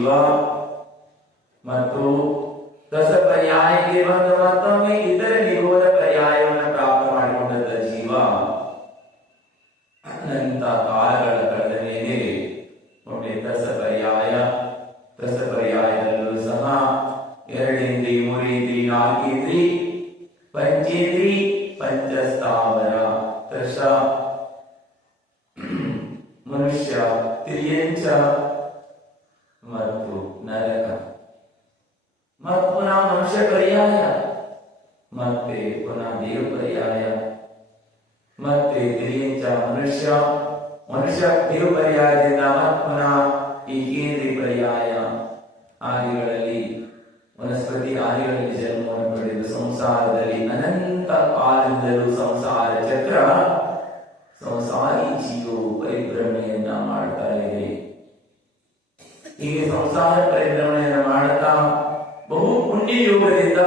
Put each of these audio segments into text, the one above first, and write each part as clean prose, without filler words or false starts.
ಜೀವ ಮತ್ತು ದಶ ಪರ್ಯಾಯಕ್ಕೆ ಬಂದು ಮತ್ತೊಮ್ಮೆ ಇತರ ನಿರೋಧ ಪರ್ಯಾಯವನ್ನು ಪ್ರಾಪ್ತ ಮಾಡಿಕೊಂಡಂತ ಜೀವ ಅನಂತ ಕಾಲಗಳ ಕಳೆದ ಮೇಲೆ ಒಮ್ಮೆ ದಶ ಪರ್ಯಾಯದಲ್ಲೂ ಸಹ 2 ಇಂದ್ರಿ 3 ಇಂದ್ರಿ 4 ಇಂದ್ರಿ ಪಂಚೇಂದ್ರಿ ಪಂಚಸ್ಥಾವರ ದಶ ಮನುಷ್ಯ ತಿರ್ಯಂಚ ಮತ್ತು ನರಕ ಮತ್ತು ಪುನಃ ಮನುಷ್ಯ ಪರ್ಯಾಯ ಮತ್ತೆ ಪುನಃ ದೇವ ಪರ್ಯಾಯ ಮತ್ತೆ ತಿರ್ಯಂಚ ಮನುಷ್ಯ ದೇವ ಪರ್ಯಾಯದಿಂದ ಮತ್ತು ಪುನಃ ಈ ಕೇಂದ್ರೀಯ ಪರ್ಯಾಯ ಆದಿಗಳಲ್ಲಿ ವನಸ್ಪತಿ ಆದಿಗಳಲ್ಲಿ ಜನ್ಮವನ್ನು ಪಡೆದು ಸಂಸಾರದಲ್ಲಿ ಅನಂತ ಕಾಲದಿಂದಲೂ ಸಂಸಾರ ಚಕ್ರ ಸಂಸಾರಿ ಜೀವವು ಪರಿಭ್ರಮಣೆಯನ್ನ ಮಾಡ್ತಾ ಇದೆ. ಹೀಗೆ ಸಂಸಾರ ಪರಿಭ್ರಮಣೆಯನ್ನ ಮಾಡುತ್ತಾ ಬಹು ಪುಣ್ಯ ಯೋಗದಿಂದ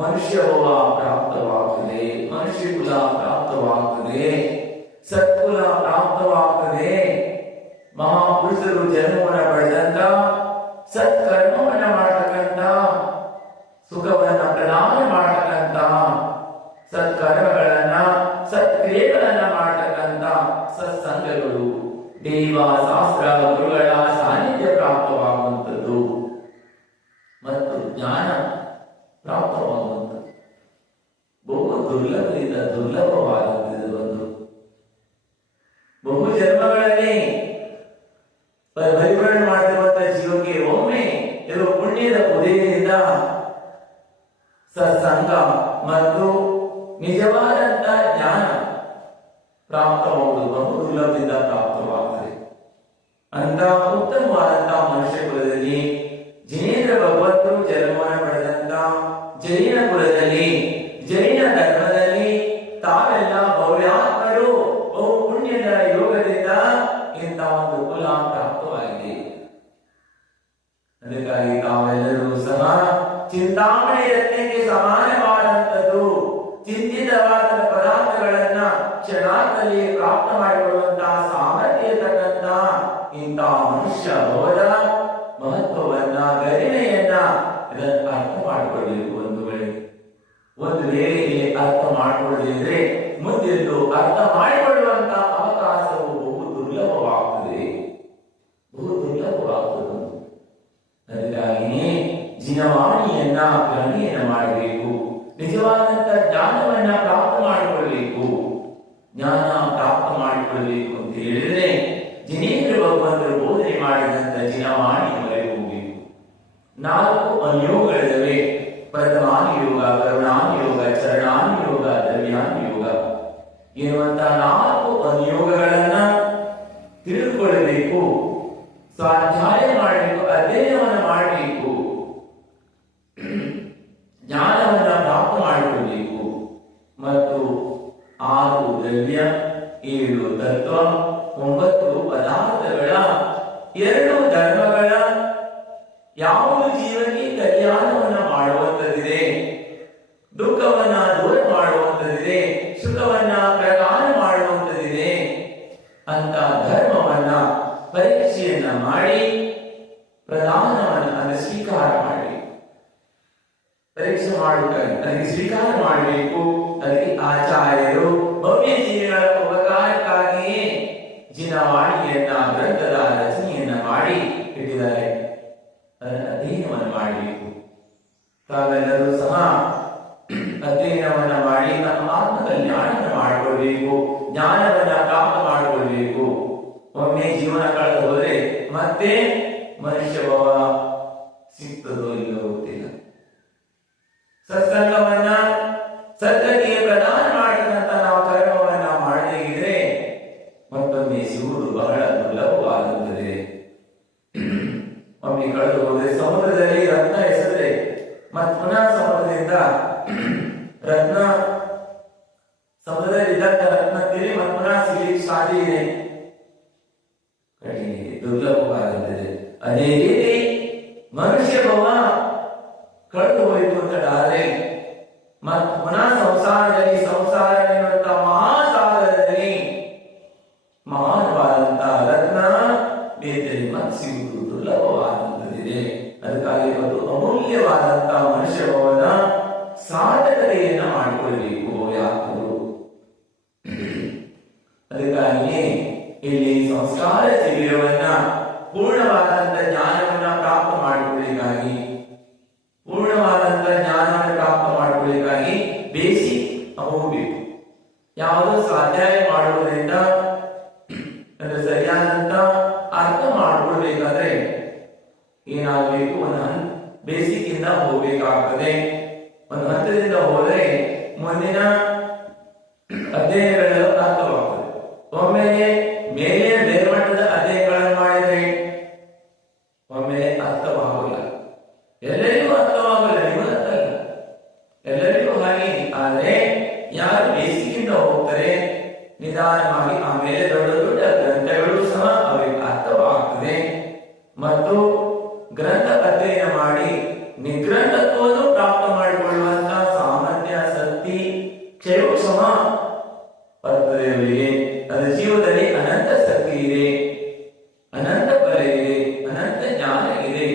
ಮನುಷ್ಯ ಭವ ಪ್ರಾಪ್ತವಾಗ್ತದೆ, ಮನುಷ್ಯ ಕುಲ ಪ್ರಾಪ್ತವಾಗ್ತದೆ, ಸತ್ಕುಲ ಪ್ರಾಪ್ತವಾಗ್ತದೆ. ಮಹಾಪುರುಷರು ಜನ್ಮವನ್ನು ಪಡೆದಂತ ಸತ್ಕರ್ಮವನ್ನ ಮಾಡತಕ್ಕಂತ ಸುಖವನ್ನ ಪ್ರದಾನ ಮಾಡತಕ್ಕಂತ ಸತ್ಕರ್ಮಗಳನ್ನ ಸತ್ಕ್ರಿಯೆಗಳನ್ನ ಮಾಡತಕ್ಕಂತ ಸತ್ಸಂಗಗಳು ದೇವ ಶಾಸ್ತ್ರ ಗುರುಗಳ ಸಾನ್ನಿಧ್ಯ ಪ್ರಾಪ್ತವಾಗುವಂಥದ್ದು ಮತ್ತು ಜ್ಞಾನ ಪ್ರಾಪ್ತವಾಗುವಂಥದ್ದು ಬಹು ದುರ್ಲಭದಿಂದ ದುರ್ಲಭವಾಗುತ್ತದೆ. ಒಂದು ಬಹು ಜನ್ಮಗಳಲ್ಲಿ ಪರಿಭ್ರಮಣೆ ಮಾಡಿರುವಂತಹ ಜೀವಕ್ಕೆ ಒಮ್ಮೆ ಇದು ಪುಣ್ಯದ ಉದಯದಿಂದ ಸತ್ಸಂಗ ಮತ್ತು ನಿಜವಾದಂತ ಜ್ಞಾನ ಪ್ರಾಪ್ತವಾಗುವುದು ಬಹು ದುರ್ಲಭದಿಂದ ಪ್ರಾಪ್ತವಾಗುತ್ತದೆ. ಅಂತ ಉತ್ತಮವಾದಂತಹ ಮನುಷ್ಯ ಕುಲದಲ್ಲಿ ಜಿನೇಂದ್ರ ಭಗವಂತರು ಜನ್ಮವನ್ನು ಪಡೆದಂತ ಜೈನ ಕುಲದಲ್ಲಿ ಜೈನ ಧರ್ಮದಲ್ಲಿ ತಾವೆಲ್ಲ ಭವ್ಯಾತ್ಮರು ಬಹು ಪುಣ್ಯದ ಯೋಗದಿಂದ ಇಂಥ ಒಂದು ಕುಲ ಪ್ರಾಪ್ತವಾಗಿದೆ. ಅದಕ್ಕಾಗಿ ತಾವೆಲ್ಲರೂ ಸಹ ಚಿಂತಾಮಣಿ ಯತ್ನಕ್ಕೆ ಸಮಾನವಾದಂಥದ್ದು ಚಿಂತಿತವಾದ ಪದಾರ್ಥಗಳನ್ನ ಕ್ಷಣಾರ್ಧದಲ್ಲಿ ಪ್ರಾಪ್ತ ಮಾಡಿಕೊಳ್ಳುವಂತಹ ಸಾಮರ್ಥ್ಯ ಇರತಕ್ಕಂತ ಇಂತಹ ಮನುಷ್ಯ ಭವದ ಮಹತ್ವವನ್ನ ಗರಿಮೆಯನ್ನ ಇದನ್ನು ಅರ್ಥ ಮಾಡಿಕೊಳ್ಳಬೇಕು. ಒಂದು ವೇಳೆ ಅರ್ಥ ಮಾಡಿಕೊಳ್ಳದಿದ್ರೆ ಮುಂದೆಂದು ಅರ್ಥ ಮಾಡಿಕೊಳ್ಳುವಂತಹ ಅವಕಾಶವು ಬಹು ದುರ್ಲಭವಾಗುತ್ತದೆ. ಅದಕ್ಕಾಗಿಯೇ ಜಿನವಾಣಿಯನ್ನ ಗ್ರಹಣೆಯನ್ನ ಮಾಡಬೇಕು, ನಿಜವಾದಂತ ಜ್ಞಾನವನ್ನ ಪ್ರಾಪ್ತ ಮಾಡಿಕೊಳ್ಳಬೇಕು. ಜ್ಞಾನ ಪ್ರಾಪ್ತ ಮಾಡಿಕೊಳ್ಳಬೇಕು ಅಂತ ಹೇಳಿದ್ರೆ ಜಿನೇಂದ್ರ ಭಗವಂತರು ಬೋಧನೆ ಮಾಡಿದಂತ ಜಿನವಾಣಿ ಮೊರೆ ಹೋಗಬೇಕು. 4 ಅನುಯೋಗಗಳಿವೆ. ಪ್ರಥಮಾನಿ ಯೋಗ, ಕರುಣಾನಿ ಯೋಗ, ಚರಣಾನಿ ಯೋಗ, ದ್ರವ್ಯಾನಿ ಯೋಗ ಎನ್ನುವಂತಹ 4 ಅನುಯೋಗಗಳನ್ನ ತಿಳಿದುಕೊಳ್ಳಬೇಕು, ಸ್ವಾಧ್ಯಾಯ ಮಾಡಬೇಕು, ಅಧ್ಯಯನವನ್ನು ಮಾಡಬೇಕು, ಜ್ಞಾನವನ್ನ ಪ್ರಾಪ್ತ ಮಾಡಿಕೊಳ್ಳಬೇಕು. ಮತ್ತು 6 ದ್ರವ್ಯ, 7 ತತ್ವ, 9 ಪದಾರ್ಥಗಳ 2 ಧರ್ಮಗಳ ಯಾವುದು ಜೀವನಿಗೆ ಕಲ್ಯಾಣವನ್ನ ಮಾಡುವಂತದಿದೆ, ದುಃಖವನ್ನ ದೂರ ಮಾಡುವಂತದಿದೆ, ಸುಖವನ್ನ ಪ್ರದಾನ ಮಾಡುವಂತದಿದೆ ಅಂತ ಧರ್ಮವನ್ನ ಪರೀಕ್ಷೆಯನ್ನ ಮಾಡಿ ಪ್ರದಾನವನ್ನ ಅದನ್ನು ಸ್ವೀಕಾರ ಮಾಡಿ ಪರೀಕ್ಷೆ ಮಾಡಬೇಕಾಗಿ ಅದಕ್ಕೆ ಸ್ವೀಕಾರ ಮಾಡಬೇಕು. ಅದಕ್ಕೆ ಆಚಾರ್ಯರು ಭವ್ಯ ಜೀವಿಗಳ ಉಪಕಾರಕ್ಕಾಗಿಯೇ ಜಿನವಾಣಿಯನ್ನ ಗ್ರಂಥದ ರಚನೆಯನ್ನ ಮಾಡಿ ಇಟ್ಟಿದ್ದಾರೆ. ಅದನ್ನು ಅಧ್ಯಯನವನ್ನು ಮಾಡಬೇಕು. ತಾವೆಲ್ಲರೂ ಸಹ ಅಧ್ಯಯನವನ್ನ ಮಾಡಿ ನಮ್ಮ ಆತ್ಮ ಕಲ್ಯಾಣವನ್ನು ಮಾಡಿಕೊಳ್ಬೇಕು, ಜ್ಞಾನವನ್ನ ಪ್ರಾಪ್ತ ಮಾಡಿಕೊಳ್ಬೇಕು. ಒಮ್ಮೆ ಜೀವನ ಕಳೆದು ಹೋದರೆ ಮತ್ತೆ ಮನುಷ್ಯ ಭಾವ ಸಿಗ್ತದೋ ಇಲ್ಲೋ ಗೊತ್ತಿಲ್ಲ. ಸತ್ಸಂಗವನ್ನ ಸದ್ಗತಿಗೆ ಪ್ರದಾನ ಮಾಡತಕ್ಕಂತ ನಾವು ಕರ್ಮವನ್ನ ಮಾಡದೇ ಇದ್ರೆ ಮತ್ತೊಮ್ಮೆ ಸಿಗುವುದು ಬಹಳ ದುರ್ಲಭವಾಗುತ್ತದೆ. ಒಮ್ಮೆ ಕಳೆದು ಹೋದರೆ ಸಮುದ್ರದಲ್ಲಿ ರತ್ನ ಎಸೆದರೆ ಮತ್ತು ಪುನಃ ಸಮುದ್ರದಿಂದ ರತ್ನ ಸಮುದ್ರದಲ್ಲಿ ಇದ್ದಂತ ರತ್ನ ತಿಳಿ ಮತ್ತು ಪುನಃ ಸಿಗಲಿಕ್ಕೆ ಸಾಧ್ಯ ಇದೆ, ದುರ್ಲಭವಾಗುತ್ತದೆ. ಅದೇ ರೀತಿ ಮನುಷ್ಯ ಭವ ಕಳೆದು ಹೋಯಿತು ಅಂತಂದಾದ್ರೆ ಮತ್ತು ಪುನಃ ಸಂಸಾರ ಎನ್ನುವಂತ ಮಹಾಸಾಗರದಲ್ಲಿ ಮಹಾನವಾದಂತಹ ರತ್ನ ಬೇರೆ ಮತ್ತೆ ಸಿಗುವುದು ದುರ್ಲಭವಾದಂತ ಅದಕ್ಕಾಗಿ ಒಂದು ಅಮೂಲ್ಯವಾದಂತಹ ಮನುಷ್ಯಭವನ ಸಾಧಕತೆಯನ್ನ ಮಾಡಿಕೊಳ್ಬೇಕು ಯಾರು. ಅದಕ್ಕಾಗಿ ಇಲ್ಲಿ ಸಂಸ್ಕಾರ ಶಿಬಿರವನ್ನ ಪೂರ್ಣವಾದಂತ ಜ್ಞಾನವನ್ನ ಪ್ರಾಪ್ತ ಮಾಡಿಕೊಳ್ಳಿಕ್ಕಾಗಿ ಬೇಸಿಕ್ ಹೋಗ್ಬೇಕು. ಯಾವುದು ಸ್ವಾಧ್ಯಾಯ ಮಾಡುವುದರಿಂದ ಸರಿಯಾದಂತ ಅರ್ಥ ಮಾಡ್ಕೊಳ್ಬೇಕಾದ್ರೆ ಏನಾಗಬೇಕು, ಒಂದು ಬೇಸಿಕ್ ಇಂದ ಹೋಗ್ಬೇಕಾಗ್ತದೆ. ಒಂದು ಹಂತದಿಂದ ಹೋದ್ರೆ ಮುಂದಿನ ಅಧ್ಯಯನಗಳೆಲ್ಲ ಅರ್ಥವಾಗ್ತದೆ. ಒಮ್ಮೆಲೆ ಮೇಲೆ ಮೇಲ್ಮಟ್ಟದ ಅಧ್ಯಯನಗಳನ್ನು ಮಾಡಿದ್ರೆ ಒಮ್ಮೆಲೆ ಅರ್ಥವಾಗಲ್ಲ, ಎಲ್ಲರಿಗೂ ಅರ್ಥವಾಗಲ್ಲ, ನೀವು ಅರ್ಥಲ್ಲ, ಎಲ್ಲರಿಗೂ ಹಾಗೆ. ಆದ್ರೆ ಯಾರು ಬೇಸಿಗೆಯಿಂದ ಹೋಗ್ತಾರೆ ನಿಧಾನವಾಗಿ ಆಮೇಲೆ ದೊಡ್ಡ ದೊಡ್ಡ ಗ್ರಂಥಗಳು ಸಹ ಅವರಿಗೆ ಅರ್ಥವಾಗ್ತದೆ. ಮತ್ತು ಗ್ರಂಥ ಅಧ್ಯಯನ ಮಾಡಿ ನಿಗ್ರಂಥತ್ವವನ್ನು ಪ್ರಾಪ್ತ ಮಾಡಿಕೊಳ್ಳುವಂತಹ ಸಾಮರ್ಥ್ಯ, ಶಕ್ತಿ, ಕ್ಷಮ ಬರ್ತದೆ ಅವರಿಗೆ. ಅದರ ಜೀವದಲ್ಲಿ ಅನಂತ ಶಕ್ತಿ ಇದೆ, ಅನಂತ ಬಲ ಇದೆ, ಅನಂತ ಜ್ಞಾನ ಇದೆ.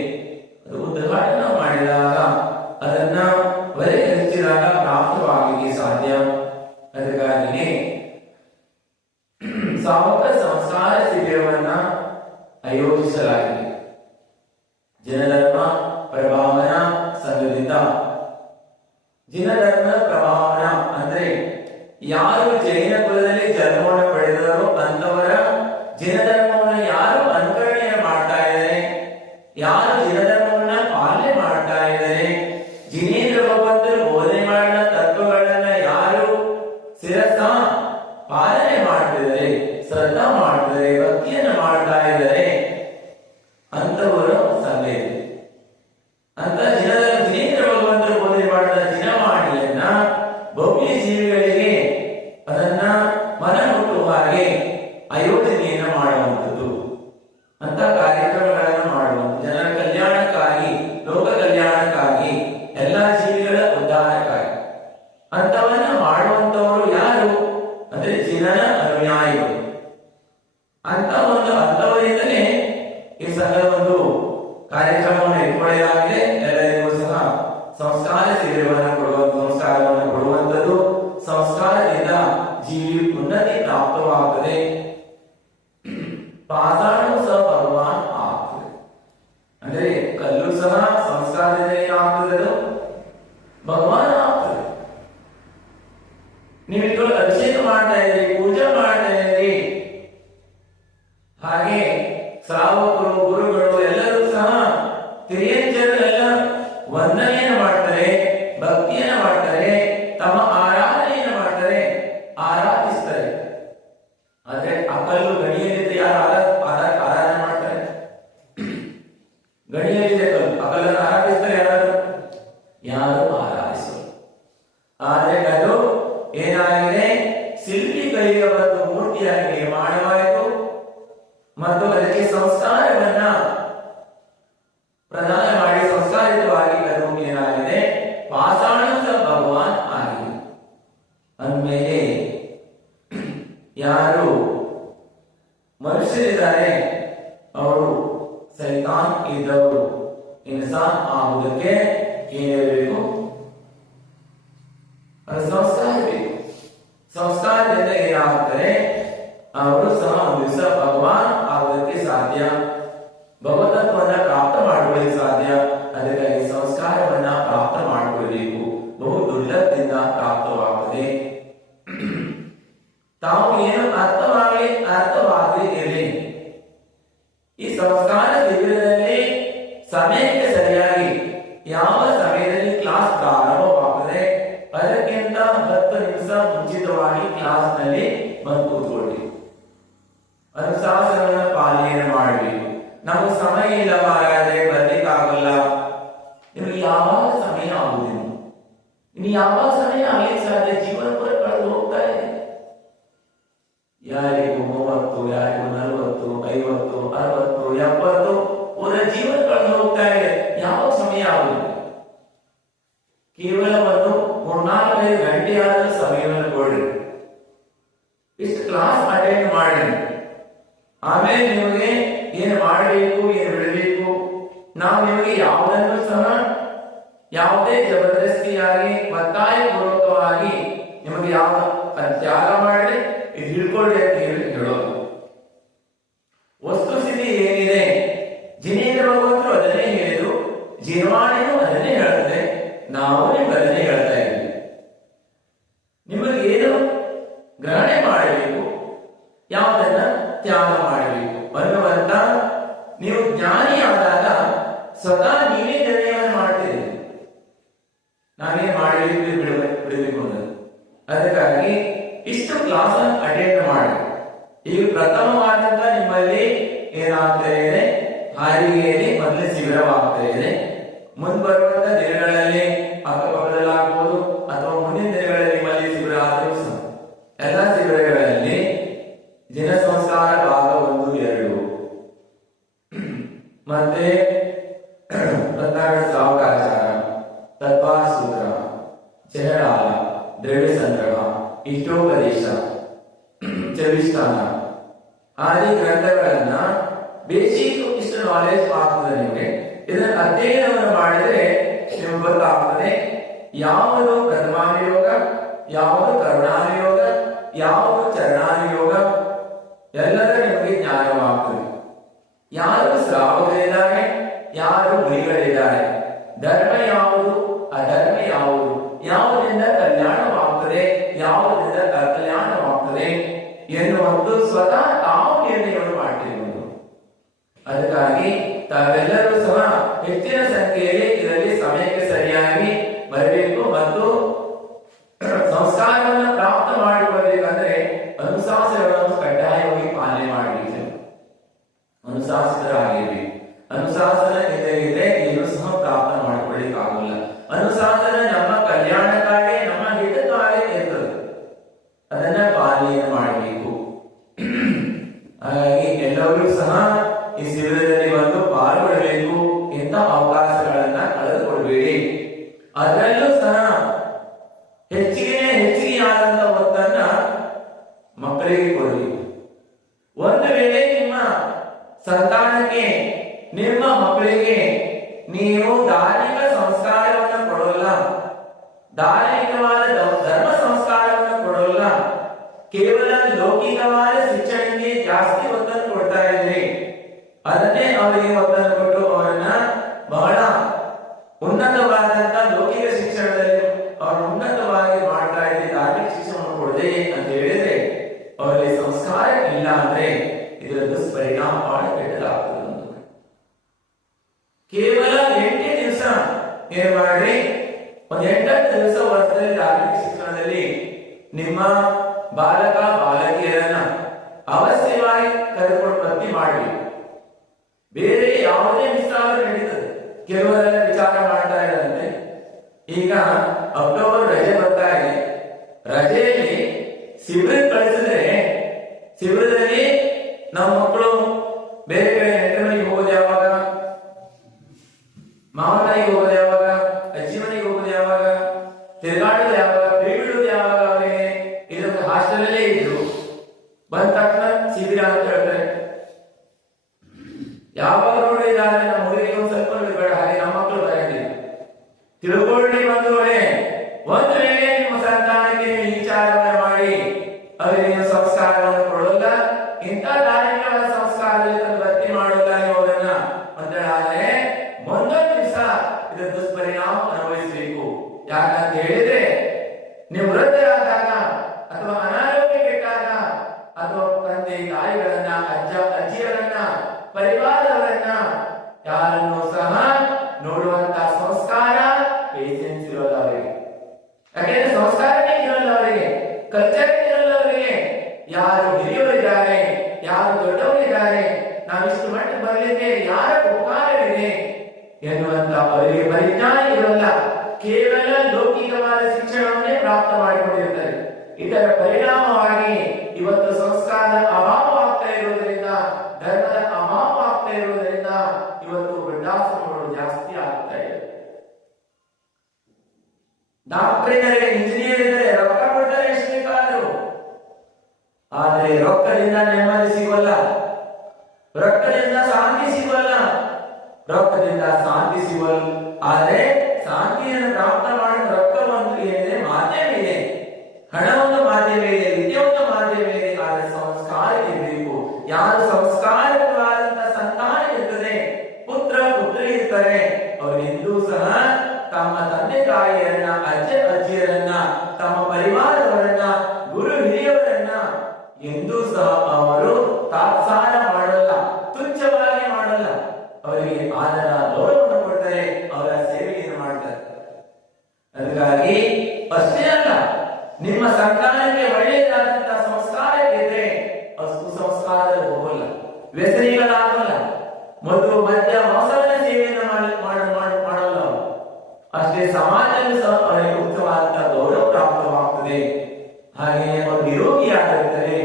ಅದು ಉದ್ಘಾಟನೆ ಮಾಡಿದಾಗ ಅದನ್ನ ಹೊರಗೆ ಹಚ್ಚಿದಾಗ ಪ್ರಾಪ್ತವಾಗಲಿಕ್ಕೆ ಸಾಧ್ಯ. ಅದಕ್ಕಾಗಿಯೇ ಸಾವಕ ಸಂಸ್ಕಾರ ಶಿಬಿರವನ್ನ ಆಯೋಜಿಸಲಾಗಿದೆ. ಜನಧರ್ಮ ಪ್ರಭಾವನಾ ಸಂಘದಿಂದ. ಜನಧರ್ಮ ಪ್ರಭಾವನಾ ಅಂದ್ರೆ ಯಾರು ಜೈನ ಕುಲದಲ್ಲಿ ಜನ್ಮವನ್ನು ಪಡೆದರೋ ಅಂತವರ ಜಿನಧರ್ಮವನ್ನು ಯಾರು ಅನುಕರಣೆ ಮಾಡ್ತಾ ಇದ್ದಾರೆ, ಯಾರು ಜಿನಧರ್ಮವನ್ನ ಪಾಲನೆ ಮಾಡ್ತಾ ಇದ್ದಾರೆ, ಜಿನೇಂದ್ರ ಭಗವಂತರು ಬೋಧನೆ ಮಾಡಿದ ತತ್ವಗಳನ್ನ ಯಾರು ಶಿರಸ ಪಾಲನೆ ಮಾಡ್ತಿದ್ದಾರೆ, ಶ್ರದ್ಧಾ ಮಾಡ್ತಿದ್ದಾರೆ, ಭಕ್ತಿಯನ್ನು ಮಾಡ್ತಾ ಇದ್ದಾರೆ, ಅಂತವರು ಸಂಘ ಇದೆ. ಅಂತ ಜಿನೇಂದ್ರ ಭಗವಂತರು ಬೋಧನೆ ಮಾಡಿದ ಜಿನವಾಣಿಯನ್ನ ಭವ್ಯ ಜೀವಿಗಳಿಗೆ ಅದನ್ನ ಮನ ಮುಟ್ಟುವ ಹಾಗೆ ಆಯೋಜನೆಯನ್ನು ಮಾಡುವಂಥದ್ದು, ಅಂತ ಕಾರ್ಯಕ್ರಮಗಳನ್ನು ಮಾಡುವಂಥದ್ದು, ಜನರ ಕಲ್ಯಾಣಕ್ಕಾಗಿ, ಲೋಕ ಕಲ್ಯಾಣಕ್ಕಾಗಿ, ಎಲ್ಲಾ ಜೀವಿಗಳ ಉದ್ಧಾರಕ್ಕಾಗಿ ಅಂತವನ್ನ ಮಾಡುವಂತವರು ಯಾರು ಅಂದ್ರೆ ಜಿನನ ಅನುಯಾಯಿಗಳು. ಅಂತ ಒಂದು ಅಂತವರಿಂದಲೇ ಈ ಸಂಘದ ಒಂದು ಕಾರ್ಯಕ್ರಮವನ್ನು ಇಟ್ಕೊಳ್ಳಲಾಗಿದೆ. ಎಲ್ಲರಿಗೂ ಸಹ ಸಂಸ್ಕಾರ ಶಿಬಿರವನ್ನು ಸಂಸ್ಕಾರವನ್ನು ಕೊಡುವಂಥದ್ದು. ಸಂಸ್ಕಾರದಿಂದ ಜೀವಿ ಉನ್ನತಿ ಪ್ರಾಪ್ತವಾಗುತ್ತದೆ. ಪಾಷಾಣ ಸಹ ಭಗವಾನ್ ಆಗ್ತದೆ. ಅಂದ್ರೆ ಕಲ್ಲು ಸಹ ಸಂಸ್ಕಾರದಿಂದ ಏನಾಗ್ತದೆ, ಭಗವಾನ್ ಆಗ್ತದೆ. ನೀವು ಅಭಿಷೇಕ ಮಾಡ್ತಾ ಇದ್ದೀರಿ, ಪೂಜೆ ಮಾಡ್ತಾ ಇದ್ದೀರಿ, ಹಾಗೆ ಶ್ರಾವಕರು, ಗುರುಗಳು ಎಲ್ಲರೂ ಸಹ ತಿರಿಯಂಚರೆಲ್ಲ ವಂದನೆಯನ್ನು ಮಾಡ್ತಾರೆ, ಭಕ್ತಿಯನ್ನು ಮಾಡ್ತಾರೆ, ತಮ್ಮ ಆರಾಧನೆಯನ್ನು ಮಾಡ್ತಾರೆ, ಆರಾಧಿಸ್ತಾರೆ. ಆದ್ರೆ ಆ ಕಲ್ಲು ಗಣಿಯಲ್ಲಿದೆ, ಯಾರು ಆರಾಧನೆ ಮಾಡ್ತಾರೆ? ಗಣಿಯಲ್ಲಿದೆ ಕಲ್ಲು, ಆ ಕಲ್ಲನ್ನು ಆರಾಧಿಸ್ತಾರೆ ಯಾರು? ಯಾರು ಆರಾಧಿಸರು. ಆದ್ರೆ ಅದು ಏನಾಗಿದೆ, ಶಿಲ್ಪಿ ಕೈಗೆ ಒಂದು ಮೂರ್ತಿಯಾಗಿ ನಿರ್ಮಾಣವಾಯಿತು ಮತ್ತು ಅದಕ್ಕೆ ಸಂಸ್ಕಾರವನ್ನ ಪ್ರದಾನ ಮಾಡಿ ಸಂಸ್ಕಾರಿತವಾಗಿ ಅದು ಏನಾಗಿದೆ, ಪಾಷಾಣ ಭಗವಾನ್ ಆಗಿದೆ. ಅಂದಮೇಲೆ ಯಾರು ಮನುಷ್ಯರಿದ್ದಾರೆ ಅವರು ಸೈತಾನ್ ಇದ್ದವರು ಇನ್ಸಾನ್ ಆಗುವುದಕ್ಕೆ ಏನಿರಬೇಕು, ಅದು ಸಂಸ್ಕಾರ ಬೇಕು. ಸಂಸ್ಕಾರದಿಂದ ಏನಾಗುತ್ತದೆ, ಅವರು ಸಹ ಒಂದು ದಿವಸ ಭಗವಾನ್ ಆಗುವುದಕ್ಕೆ ಸಾಧ್ಯ, ಭಗವತತ್ವವನ್ನ ಪ್ರಾಪ್ತ ಮಾಡಿಕೊಳ್ಳಿ ಸಾಧ್ಯ. ಅದಕ್ಕಾಗಿ ಸಂಸ್ಕಾರವನ್ನ ಪ್ರಾಪ್ತ ಮಾಡಿಕೊಳ್ಳಬೇಕು. ಬಹು ದುರ್ಲಭದಿಂದ ಪ್ರಾಪ್ತವಾಗುತ್ತದೆ. ತಾವು ಏನು ಅರ್ಥವಾಗಲಿ ಇರಲಿ. ಈ ಸಂಸ್ಕಾರ ಶಿಬಿರದಲ್ಲಿ ಸಮಯಕ್ಕೆ ಸರಿಯಾಗಿ ಯಾವ ಸಮಯದಲ್ಲಿ ಕ್ಲಾಸ್ ಪ್ರಾರಂಭವಾಗುತ್ತದೆ ಅದಕ್ಕಿಂತ 10 ನಿಮಿಷ ಮುಂಚಿತವಾಗಿ ಕ್ಲಾಸ್ ನಲ್ಲಿ ಬಂದು ಕೂತ್ಕೊಳ್ಳಿ. ಅನುಶಾಸನಗಳ ಪಾಲನೆ ಮಾಡಬೇಕು. ನಮಗೆ ಸಮಯ ಇಲ್ಲ ಮಾರಾದ್ರೆ ಬರ್ಲಿಕ್ಕಾಗಲ್ಲ, ನಿಮಗೆ ಯಾವಾಗ ಸಮಯ ಆಗುವುದಿಲ್ಲ, ಇನ್ನು ಯಾವಾಗ ಸಮಯ ಆಗಲಿಕ್ಕೆ ಸಾಧ್ಯ? ಜೀವನ ಪೂರ ಕಳೆದು ಹೋಗ್ತಾ ಇದೆ. ಯಾರಿಗೂ 30, ಯಾರಿಗೂ 40, 50, 60, 70 ಪೂರ ಜೀವನ ಕಳೆದು ಹೋಗ್ತಾ ಇದೆ. ಯಾವ ಸಮಯ ಆಗುದಿಲ್ಲ. ಕೇವಲ ಒಂದು 3-4 ಗಂಟೆ ಆದರೂ ಸಮಯವನ್ನು ಕೊಡ್ರಿ. ಇಷ್ಟು ಕ್ಲಾಸ್ ಅಟೆಂಡ್ ಮಾಡಿ ಆಮೇಲೆ ನಿಮಗೆ ಏನು ಮಾಡಬೇಕು, ಏನು ಬಿಡಬೇಕು, ನಾವು ನಿಮಗೆ ಯಾವುದನ್ನು ಸಹ ಯಾವುದೇ ಜಬರ್ದಸ್ತಿಯಾಗಿ ಒತ್ತಾಯಪೂರ್ವಕವಾಗಿ ನಿಮಗೆ ಯಾವ ತ್ಯಾಗ ಮಾಡಿ ಇದು ಹಿಡ್ಕೊಳ್ಳಿ ಅಂತ ಹೇಳೋದು. ವಸ್ತುಸ್ಥಿತಿ ಏನಿದೆ, ಜಿನೇಂದ್ರ ಭಗವಂತರು ಅದನ್ನೇ ಹೇಳಿದ್ರು, ಜೀರ್ವಾಣಿನೂ ಅದನ್ನೇ ಹೇಳುತ್ತೆ, ನಾವು ನಿಮ್ಗೆ ಅದನ್ನೇ ಹೇಳ್ತಾ ಇದ್ದೀವಿ. ನಿಮಗೇನು ಗ್ರಹಣೆ ಮಾಡಬೇಕು, ಯಾವುದನ್ನ ತ್ಯಾಗ ಮಾಡಬೇಕು ಅನ್ನುವಂತ ನೀವು ಜ್ಞಾನಿಯಾದಾಗ ಸ್ವತಃ ನೀವೇ ನಿರ್ಣಯವನ್ನು ಮಾಡ್ತೀರಿ, ನಾನೇ ಮಾಡಬೇಕು ಬಿಡಬೇಕು ಅನ್ನೋದು. ಅದಕ್ಕಾಗಿ ಇಷ್ಟು ಕ್ಲಾಸ್ ಅಟೆಂಡ್ ಮಾಡಿ. ಈಗ ಪ್ರಥಮವಾದಂತ ನಿಮ್ಮಲ್ಲಿ ಏನಾಗ್ತಾ ಇದೆ, ಹಾರಿಗೆಯಲ್ಲಿ ಮೊದಲೇ ಶಿಬಿರವಾಗ್ತಾ ಇದೆ. ಮುಂಬರುವಂತ ದಿನಗಳಲ್ಲಿ ಅಕ್ಕಪಕ್ಕದಲ್ಲಾಗ್ಬೋದು ಅಥವಾ ಮುಂದಿನ ದಿನಗಳಲ್ಲಿ ನಿಮ್ಮಲ್ಲಿ ಶಿಬಿರ ಆದರೂ ಸಹ ಎಲ್ಲ ಶಿಬಿರಗಳಲ್ಲಿ ಜನ ಸಂಸ್ಕಾರ ಭಾಗ 1, 2 ಮತ್ತೆ ಸಾವಕಾಚಾರ, ತತ್ವಾರ ಸೂತ್ರ, ಚಹರಾಲ, ದ್ರವ್ಯ ಸಂಗ್ರಹ, ಇಷ್ಟೋಪದೇಶ, ಚವಿಷ್ಠಾನ ಆದಿ ಗ್ರಂಥಗಳನ್ನ ಬೇಸಿಕ್ ಇಷ್ಟು ನಾಲೆಜ್ ಆಗ್ತದೆ ನಿಮಗೆ. ಇದನ್ನ ಅಧ್ಯಯನವನ್ನು ಮಾಡಿದ್ರೆ ನಿಮ್ಗೆ ಗೊತ್ತಾಗ್ತದೆ ಯಾವುದು ಪ್ರಥಮಾನುಯೋಗ, ಯಾವುದು ಕರುಣಾನುಯೋಗ, ಯಾವುದು ಚರಣಾನುಯೋಗ, ಎಲ್ಲರ ನಿಮಗೆ ಜ್ಞಾನವಾಗ್ತದೆ. ಯಾರು ಶ್ರಾವಕರಿದ್ದಾರೆ, ಯಾರು ಮುನಿಗಳಿದ್ದಾರೆ, ಧರ್ಮ ಯಾವುದು, ಅಧರ್ಮ ಯಾವುದು, ಯಾವುದರಿಂದ ಕಲ್ಯಾಣವಾಗ್ತದೆ, ಯಾವುದರಿಂದ ಅಕಲ್ಯಾಣವಾಗ್ತದೆ ಎನ್ನುವುದು ಸ್ವತಃ ತಾವು ನಿರ್ಣಯವನ್ನು ಮಾಡ್ತಿರುವುದು. ಅದಕ್ಕಾಗಿ ತಾವೆಲ್ಲರೂ ಸಹ ಹೆಚ್ಚಿನ ಸಂಖ್ಯೆಯಲ್ಲಿ ಇದರಲ್ಲಿ ಸಮಯಕ್ಕೆ ಸರಿಯಾಗಿ ಬರಬೇಕು ಮತ್ತು ಸಂಸ್ಕಾರವನ್ನು ಪ್ರಾಪ್ತ ಮಾಡಿಕೊಳ್ಳಬೇಕಂದ್ರೆ ಅನುಶಾಸನಗಳನ್ನು ಕಡ್ಡಾಯವಾಗಿ ಪಾಲನೆ ಮಾಡಬೇಕು, ಅನುಶಾಸಿತರಾಗಿರ್ಬೇಕು. ಅನುಶಾಸನ ಇಲ್ಲದಿದ್ರೆ ಏನು ಸಹ ಪ್ರಾಪ್ತ ಮಾಡಿಕೊಳ್ಳಿಕ್ಕಾಗಲ್ಲ. ಅನುಶಾಸನ ನಮ್ಮ ಕಲ್ಯಾಣಕ್ಕಾಗಿ, ನಮ್ಮ ಹಿತಕ್ಕಾಗಿ ಇರ್ತದೆ, ಅದನ್ನ ಪಾಲನೆ ಮಾಡಬೇಕು. ಹಾಗಾಗಿ ಎಲ್ಲರೂ ಸಹ ಈ ಶಿಬಿರದಲ್ಲಿ ಬಂದು ಪಾಲ್ಗೊಳ್ಳಬೇಕು. ಇಂಥ ಅವಕಾಶಗಳನ್ನ ಕಳೆದುಕೊಳ್ಬೇಡಿ. ಅದರಲ್ಲೂ ಸಹ ಹೆಚ್ಚಿಗೆ ಆದಂತ ಒತ್ತನ್ನ ಮಕ್ಕಳಿಗೆ ಕೊಡಬೇಕು. ಒಂದು ವೇಳೆ ನಿಮ್ಮ ಸಂತಾನಕ್ಕೆ, ನಿಮ್ಮ ಮಕ್ಕಳಿಗೆ ನೀವು ಧಾರ್ಮಿಕ ಸಂಸ್ಕಾರವನ್ನು ಕೊಡೋಲ್ಲ, ಧಾರ್ಮಿಕವಾದ ಧರ್ಮ ಸಂಸ್ಕಾರವನ್ನು ಕೊಡೋಲ್ಲ, ಕೇವಲ ಲೌಕಿಕವಾದ ಶಿಕ್ಷಣಕ್ಕೆ ಜಾಸ್ತಿ ಒತ್ತನ್ನು ಕೊಡ್ತಾ ಇದ್ರಿ, ಅದನ್ನೇ ಅವರಿಗೆ ಒತ್ತನ್ನು ಕೊಟ್ಟು ಅವರನ್ನ ಬಹಳ ಉನ್ನತವಾದಂತ ಲೌಕಿಕ ಶಿಕ್ಷಣದಲ್ಲಿ ಅವರು ಉನ್ನತವಾಗಿ ಮಾಡ್ತಾ ಇದ್ರಿ, ಧಾರ್ಮಿಕ ಶಿಕ್ಷಣವನ್ನು ಕೊಡದೆ ಅಂತ ಹೇಳಿದ್ರೆ ಅವರಿಗೆ ಸಂಸ್ಕಾರ ಇಲ್ಲ ಅಂದ್ರೆ ಇದರ ದುಷ್ಪರಿಣಾಮ ಬಹಳ ಕೆಟ್ಟದಾಗ್ತದೆ. ಕೇವಲ 8 ದಿವಸ ಏನ್ ಮಾಡಿ, ಒಂದು 8 ದಿವಸ ವರ್ಷದಲ್ಲಿ ಧಾರ್ಮಿಕ ಶಿಕ್ಷಣದಲ್ಲಿ ನಿಮ್ಮ ಬಾಲಕ ಬಾಲಕಿಯರನ್ನ ಅವಶ್ಯವಾಗಿ ಕರೆದುಕೊಂಡು ಭರ್ತಿ ಮಾಡಬೇಕು. ಬೇರೆ ಯಾವುದೇ ವಿಚಾರ ನಡೀತದೆ. ಕೆಲವರೆಲ್ಲ ವಿಚಾರ ಮಾಡ್ತಾ ಇದ್ದಂತೆ, ಈಗ ಅಕ್ಟೋಬರ್ ರಜೆ ಬರ್ತಾ ಇದೆ, ರಜೆಯಲ್ಲಿ ಶಿಬಿರ ಕಳಿಸಿದ್ರೆ ಶಿಬಿರದಲ್ಲಿ ನಮ್ಮ ಮಕ್ಕಳು ಬೇರೆ ಕಡೆ ನೆಂಟರ ಮನೆಗೆ ಹೋಗೋದು ಯಾವಾಗ, ಮಾವನ ಮನೆಗೆ ಹೋಗೋದು ಯಾವಾಗ, ಅಜ್ಜಿ ಮನೆಗೆ ಹೋಗೋದು ಯಾವಾಗ, ತಿರುಗಾಡೋದು ಯಾವಾಗ, ಬೀಳೋದು ಯಾವಾಗ, ಅವರಿಗೆ ಇದೊಂದು ಹಾಸ್ಟೆಲಲ್ಲೇ ಇದ್ರು ಬಂದ ತಕ್ಷಣ ಶಿಬಿರ ಅಂತ ಹೇಳ್ತಾರೆ. ಯಾವಾಗ ನೋಡಿದಾದ್ರೆ ನಮ್ಮ ಹುಡುಗಿಗೆ ಒಂದು ಸ್ವಲ್ಪ ಬೇಡ, ಹಾಗೆ ನಮ್ಮ ಮಕ್ಕಳು ಬರಂಗಿಲ್ಲ. ತಿಳ್ಕೊಳ್ಳಿ ಬಂಧುಗಳೇ, ಒಂದು ವೇಳೆ ನಿಮ್ಮ ಸಂತಾನಕ್ಕೆ ವಿಚಾರವನ್ನು ಮಾಡಿ ಅವರಿಗೆ ಸಂಸ್ಕಾರವನ್ನು ಕೊಡೋಲ್ಲ, ಇಂಥ ಧಾರ್ಮಿಕ ಸಂಸ್ಕಾರದಲ್ಲಿ ಭರ್ತಿ ಮಾಡೋಲ್ಲ ಎಂಬುದನ್ನ ಅಂತೇಳಿದ್ರೆ ಮುಂದೊಂದು ದಿವಸ ಇದರ ದುಷ್ಪರಿಣಾಮ ಅನುಭವಿಸಬೇಕು. ಯಾಕಂತ ಹೇಳಿದ್ರೆ ನೀವು ವೃದ್ಧರಾದಾಗ ಅಥವಾ ಅನಾರೋಗ್ಯ ಕೆಟ್ಟಾಗ ಅಥವಾ ತಂದೆ ತಾಯಿಗಳನ್ನ, ಅಜ್ಜ ಅಜ್ಜಿಯರನ್ನ, ಪರಿವಾರದವರನ್ನ ಯಾರನ್ನು ಸಹ ನೋಡುವಂತ ಸಂಸ್ಕಾರ ಪೇಷನ್ಸ್ ಇರೋಲ್ಲ ಅವರಿಗೆ. ಯಾಕೆಂದ್ರೆ ಸಂಸ್ಕಾರನೇ ಇರೋಲ್ಲ ಅವರಿಗೆ, ಕಲ್ಚರ್ ಇರೋಲ್ಲ ಅವರಿಗೆ. ಯಾರು ಹಿರಿಯವರಿದ್ದಾರೆ, ಯಾರು ದೊಡ್ಡವರಿದ್ದಾರೆ, ನಾವಿಷ್ಟು ಮಟ್ಟಿಗೆ ಬರಲಿಕ್ಕೆ ಯಾರ ಉಪಕಾರವಿದೆ ಎನ್ನುವಂತ ಅವರಿಗೆ ಪರಿಜ್ಞಾನ ಇರೋಲ್ಲ. ಕೇವಲ ಲೌಕಿಕವಾದ ಶಿಕ್ಷಣವನ್ನೇ ಪ್ರಾಪ್ತ ಮಾಡಿಕೊಂಡಿರುತ್ತಾರೆ. ಇದರ ಪರಿಣಾಮವಾಗಿ ಇವತ್ತು ಸಂಸ್ಕಾರದ ಅಭಾವ ಆಗ್ತಾ ಇರುವುದರಿಂದ, ಧರ್ಮದ ಅಭಾವ ಆಗ್ತಾ ಇರುವುದರಿಂದ ಇವತ್ತು ವೃದ್ಧಾಶ್ರಮಗಳು ಜಾಸ್ತಿ ಆಗ್ತಾ ಇದೆ. ಡಾಕ್ಟರ್ ಇದ್ದಾರೆ, ಇಂಜಿನಿಯರ್ ಇದ್ದಾರೆ, ರೊಕ್ಕ ಕೊಡ್ತಾರೆ ಎಷ್ಟು ಬೇಕಾದ್ರು, ಆದರೆ ರೊಕ್ಕದಿಂದ ನೆಮ್ಮದಿ ಸಿಗೋಲ್ಲ, ರೊಕ್ಕದಿಂದ ಶಾಂತಿ ಸಿಗೋಲ್ಲ. ರೊಕ್ಕದಿಂದ ಶಾಂತಿ ಸಿಗಲ್, ಆದರೆ ಶಾಂತಿಯನ್ನು ಪ್ರಾಪ್ತ ಮಾಡಲು ರೊಕ್ಕ ಒಂದು ಏನಿದೆ, ಮಾಧ್ಯಮ ಇದೆ, ಹಣ ಒಂದು ಮಾಧ್ಯಮ ಇದೆ, ವಿದ್ಯೆ ಒಂದು ಮಾಧ್ಯಮ ಇದೆ, ಆದರೆ ಸಂಸ್ಕಾರ ಇರಬೇಕು. ಯಾರು ಸಂಸ್ಕಾರವಾದಂತಹ ಸಂತಾನ ಇರ್ತದೆ, ಪುತ್ರ ಪುತ್ರಿ ಇರ್ತಾರೆ, ಅವರೆಂದೂ ಸಹ ತಮ್ಮ ತಂದೆ ತಾಯಿಯರನ್ನ, ಅಜ್ಜಿಯರನ್ನ, ತಮ್ಮ ಪರಿವಾರವರನ್ನ, ಗುರು ಹಿರಿಯವರನ್ನ ಎಂದೂ ಸಹ ಅವರು ತಾತ್ಸಾರ ಮಾಡಲ್ಲ, ತುಚ್ಛವಾಗಿ ಮಾಡಲ್ಲ. ಅವರಿಗೆ ಆದರ ಗೌರವವನ್ನು ಕೊಡ್ತಾರೆ, ಅವರ ಸೇವೆಯನ್ನು ಮಾಡ್ತಾರೆ. ಅದಕ್ಕಾಗಿ ಅಷ್ಟೇ ಅಲ್ಲ, ನಿಮ್ಮ ಸಂತಾನಕ್ಕೆ ಒಳ್ಳೆಯದಾದಂತಹ ಸಂಸ್ಕಾರ ಇದ್ರೆ ಕುಸಂಸ್ಕಾರದಲ್ಲಿ ಹೋಗಲ್ಲ, ವ್ಯಸನಿಗಳಾಗಲ್ಲ, ಮಧು ಮದ್ಯ ಮೋಸದ ಸೇವೆಯನ್ನು ಮಾಡಲ್ಲ. ಅಷ್ಟೇ ಸಮಾಜದಲ್ಲೂ ಸಹ ಅವರಿಗೆ ಉತ್ತಮವಾದ ಗೌರವ ಪ್ರಾಪ್ತವಾಗುತ್ತದೆ. ಹಾಗೆಯೇ ಅವರು ನಿರೋಗಿಯಾಗಿರ್ತಾರೆ.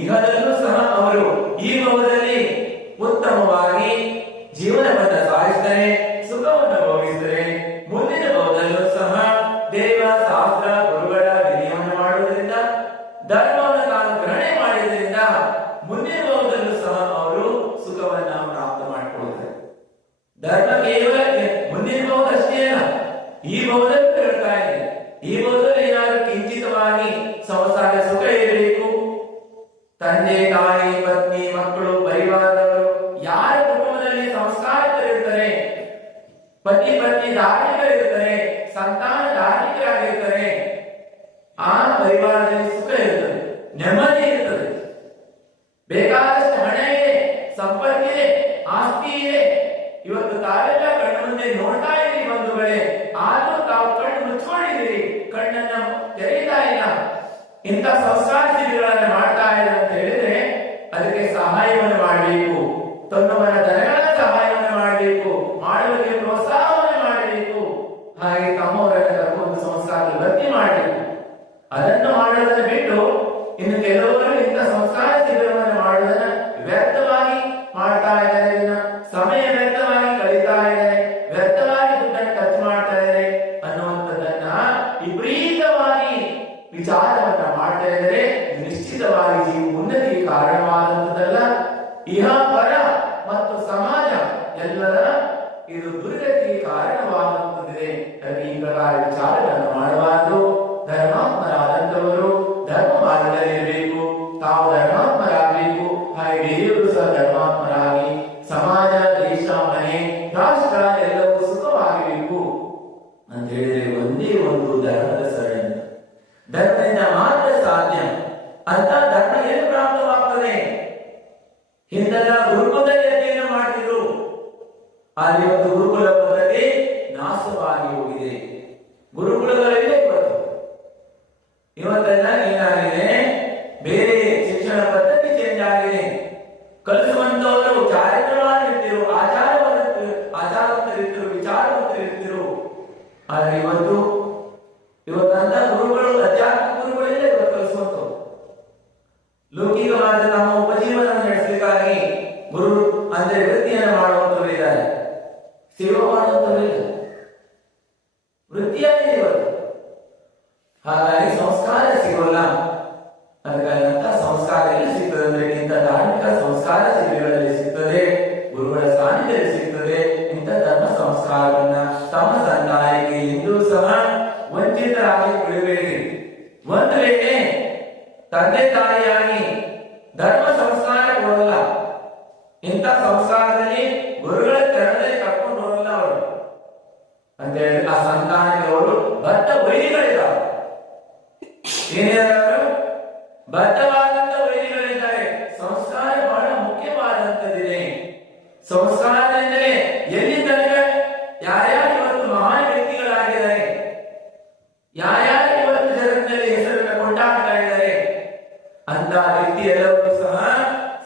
ಇಹದಲ್ಲೂ ಸಹ ಅವರು ಈ ಲೋಕದಲ್ಲಿ ಉತ್ತಮವಾಗಿ ಜೀವನವನ್ನು ಸಾಗಿಸ್ತಾರೆ, ಸುಖವನ್ನು ಭೋಗಿಸ್ತಾರೆ. ಮುಂದಿನ ಲೋಕದಲ್ಲೂ ಸಹ ದೇವ ಶಾಸ್ತ್ರ ಗುರುಗಳ ವಿಧಿಯನ್ನು ಮಾಡುವುದರಿಂದ, ಧರ್ಮವನ್ನು ತಾನು ಗ್ರಹಣೆ ಮಾಡಿದ್ರಿಂದ ಮುಂದಿನ ಲೋಕದಲ್ಲೂ ಸಹ ಅವರು ಸುಖವನ್ನು ಪ್ರಾಪ್ತ ಮಾಡಿಕೊಳ್ಳುತ್ತಾರೆ. ಧರ್ಮ ಕೇವಲ ಮುಂದಿನ ಲೋಕ ಅಷ್ಟೇ ಅಲ್ಲ, ಈ ಲೋಕದಲ್ಲೂ ಹೇಳ್ತಾ ಇದೆ. ಈ ಲೋಕದಲ್ಲಿ ಏನಾದರೂ ಕಿಂಚಿತವಾಗಿ ಸಂಸಾರ ಸುಖ ಇರಬೇಕು, ತಂದೆ ತಾಯಿ ಪತ್ನಿ ಮಕ್ಕಳು ಪರಿವಾರದವರು ಯಾರ ಕುಟುಂಬದಲ್ಲಿ ಸಂಸ್ಕಾರಕರಿರ್ತಾರೆ, ಪತಿ ಪತ್ನಿ ಧಾರ್ಮಿಕರಿರ್ತಾರೆ, ಸಂತಾನ ಧಾರ್ಮಿಕರಾಗಿರ್ತಾರೆ, ಆ ಪರಿವಾರದಲ್ಲಿ ಸುಖ ಇರ್ತದೆ, ನೆಮ್ಮದಿ ಇರ್ತದೆ. ಬೇಕಾದಷ್ಟು ಹಣ ಇದೆ, ಸಂಪತ್ತಿದೆ, ಆಸ್ತಿ ಇದೆ. ಇವತ್ತು ತಾವೆಲ್ಲ ಕಣ್ಣು ಮುಂದೆ ನೋಡ್ತಾ ಇದ್ದೀರಿ ಬಂಧುಗಳೇ, ಆದ್ರೂ ತಾವು ಕಣ್ಣು ಮುಚ್ಕೊಂಡಿದ್ದೀರಿ, ಕಣ್ಣನ್ನ ತೆರೀತಾ ಇಲ್ಲ. ಇಂಥ ಸಂಸ್ಕಾರ ಶಿಬಿರಗಳನ್ನು ಮಾಡ್ತಾ ಇದೆ ಅಂತ ಹೇಳಿದ್ರೆ ಅದಕ್ಕೆ ಸಹಾಯವನ್ನು ಮಾಡಬೇಕು, ತನ್ನವರ ದನಗಳ ಸಹಾಯವನ್ನು ಮಾಡಬೇಕು, ಮಾಡುವವರಿಗೆ ಪ್ರೋತ್ಸಾಹವನ್ನು ಮಾಡಬೇಕು. ಹಾಗೆ ತಮ್ಮವರನ್ನ ಕರ್ಕೊಂಡು ಸಂಸ್ಕಾರ ಭರ್ತಿ ಮಾಡಬೇಕು. ಅದನ್ನು ಮಾಡೋದನ್ನು ಬಿಟ್ಟು ಇನ್ನು ಕೆಲವರು ಇಂಥ ಸಂಸ್ಕಾರ ಶಿಬಿರವನ್ನು ಮಾಡುವುದನ್ನ ವ್ಯರ್ಥವಾಗಿ ಮಾಡ್ತಾ ಇದ್ದಾರೆ, ಸಮಯ ವ್ಯರ್ಥವಾಗಿ ಕಳೀತಾ ಇದ್ದಾರೆ, ವ್ಯರ್ಥವಾಗಿ ದುಡ್ಡನ್ನು ಖರ್ಚು ಮಾಡ್ತಾ ಇದ್ದಾರೆ ಅನ್ನುವಂಥದ್ದನ್ನ ವಿಪರೀತವಾಗಿ ವಿಚಾರವನ್ನ ಮಾಡ್ತಾ ಇದ್ದಾರೆ. ನಿಶ್ಚಿತವಾಗಿ ಜೀವ ಉನ್ನತಿಗೆ ಕಾರಣವಾದಂಥದ್ದಲ್ಲ, ಇಹ ಪರ ಮತ್ತು ಸಮಾಜ ಎಲ್ಲರ ಇದು ದುರ್ಗತಿಗೆ ಕಾರಣವಾಗುತ್ತದೆ. ಈ ಪ್ರಕಾರ ವಿಚಾರಗಳನ್ನು ಮಾಡಬಾರದು. ಧರ್ಮಾತ್ಮರಾದಂಥವರು ಧರ್ಮ ಮಾರ್ಗದಲ್ಲಿರಬೇಕು, ತಾವು ಧರ್ಮಾತ್ಮರಾಗಬೇಕು. ಹಾಗೆ ಬೇರೆಯವರು ಸಹ ಧರ್ಮಾತ್ಮರಾಗಿ ಸಮಾಜ, ದೇಶ, ಮನೆ, ರಾಷ್ಟ್ರ ಎಲ್ಲವೂ ಸುಖವಾಗಿರಬೇಕು ಅಂತ ಹೇಳಿದ್ರೆ ಒಂದೇ ಒಂದು ಧರ್ಮದ ಸರಣಿ. ಧರ್ಮದಿಂದ ಮಾತ್ರ ಸಾಧ್ಯ. ಅಂತ ಧರ್ಮ ಏನು ಪ್ರಾಪ್ತವಾಗ್ತದೆ? ಹಿಂದೆಲ್ಲ ಗುರುಕುಲದಲ್ಲಿ ಅಧ್ಯಯನ ಮಾಡ್ತಿದ್ರು, ಅಲ್ಲಿ ಒಂದು ಗುರುಕುಲ ಪದ್ಧತಿ ನಾಶವಾಗಿ ಹೋಗಿದೆ. ಗುರುಕುಲಗಳಲ್ಲಿ ಇವತ್ತೆಲ್ಲ ಏನಾಗಿದೆ, ಬೇರೆ ಶಿಕ್ಷಣ ಪದ್ಧತಿ ಚೇಂಜ್ ಆಗಿದೆ. ಕಲಿಸುವಂತವರು ಚಾರಿತ್ರವಾಗಿರ್ತಿರು, ಆಚಾರವಂತರಿರ್ತಿರು, ವಿಚಾರವಂತರಿರ್ತಿರು. ಆದ್ರೆ ಇವತ್ತಂತ ಗುರುಗಳು ಅಧ್ಯಾತ್ಮ ಗುರುಗಳಿಂದ ಇವತ್ತು ಕಲಿಸುವಂತವ್ರು. ಲೌಕಿಕವಾದ ನಮ್ಮ ಉಪಜೀವನ ನಡೆಸಲಿಕ್ಕಾಗಿ ಗುರು ಅಂದ್ರೆ ವೃತ್ತಿಯನ್ನು ಮಾಡುವಂತವರು ಇದ್ದಾರೆ, ಸೇವೆ ಮಾಡುವಂತವರು ಇಲ್ಲ, ವೃತ್ತಿಯಾಗಿದೆ ಇವತ್ತು. ಹಾಗಾಗಿ ಸಂಸ್ಕಾರ ಸಿಗೋಲ್ಲ. ಅದಕ್ಕಾಗಿ ಸಂಸ್ಕಾರ ಎಲ್ಲಿ ಸಿಗ್ತದೆ ಅಂದ್ರೆ ಇಂಥ ಧಾರ್ಮಿಕ ಸಂಸ್ಕಾರ ಶಿಬಿರಗಳಲ್ಲಿ ಸಿಗ್ತದೆ, ಗುರುಗಳ ಸಾನ್ನಿಧ್ಯದಲ್ಲಿ ಸಿಗ್ತದೆ. ಇಂಥ ಧರ್ಮ ಸಂಸ್ಕಾರವನ್ನ ತಮ್ಮ ಸಂತಾನಕ್ಕೆ ಇಂದೂ ಸಹ ವಂಚಿತರಾಗಿ ಬಿಡಬೇಡಿ. ಒಂದು ವೇಳೆ ತಂದೆ ತಾಯಿಯಾಗಿ ಧರ್ಮ ಸಂಸ್ಕಾರ ಕೊಡಲ್ಲ, ಇಂಥ ಸಂಸ್ಕಾರದಲ್ಲಿ ಗುರುಗಳ ಚರಣದಲ್ಲಿ ಕರ್ಕೊಂಡು ಹೋಗಲ್ಲ ಅವರು ಅಂತ ಹೇಳಿ ಆ ಸಂತಾನಕ್ಕೆ ಅವರು ಬದ್ಧ ವೈರಿಗಳಿದ್ದಾರೆ. ಏನಿದ್ದಾರೆ? ಬದ್ಧವಾದಂತ ವೈರಿಗಳಿದ್ದಾರೆ. ಸಂಸ್ಕಾರ ಬಹಳ ಮುಖ್ಯವಾದಂತದ್ದಿದೆ. ಸಂಸ್ಕಾರದಿಂದಲೇ ಎಲ್ಲಿ ತನಕ ಯಾರ್ಯಾರು ಇವತ್ತು ಮಹಾನ್ ವ್ಯಕ್ತಿಗಳಾಗಿದ್ದಾರೆ, ಯಾರ್ಯಾರು ಇವತ್ತು ಜಗತ್ತಿನಲ್ಲಿ ಹೆಸರನ್ನು ಕೊಂಡಾಡ್ತಾ ಇದ್ದಾರೆ, ಅಂತ ವ್ಯಕ್ತಿ ಎಲ್ಲರೂ ಸಹ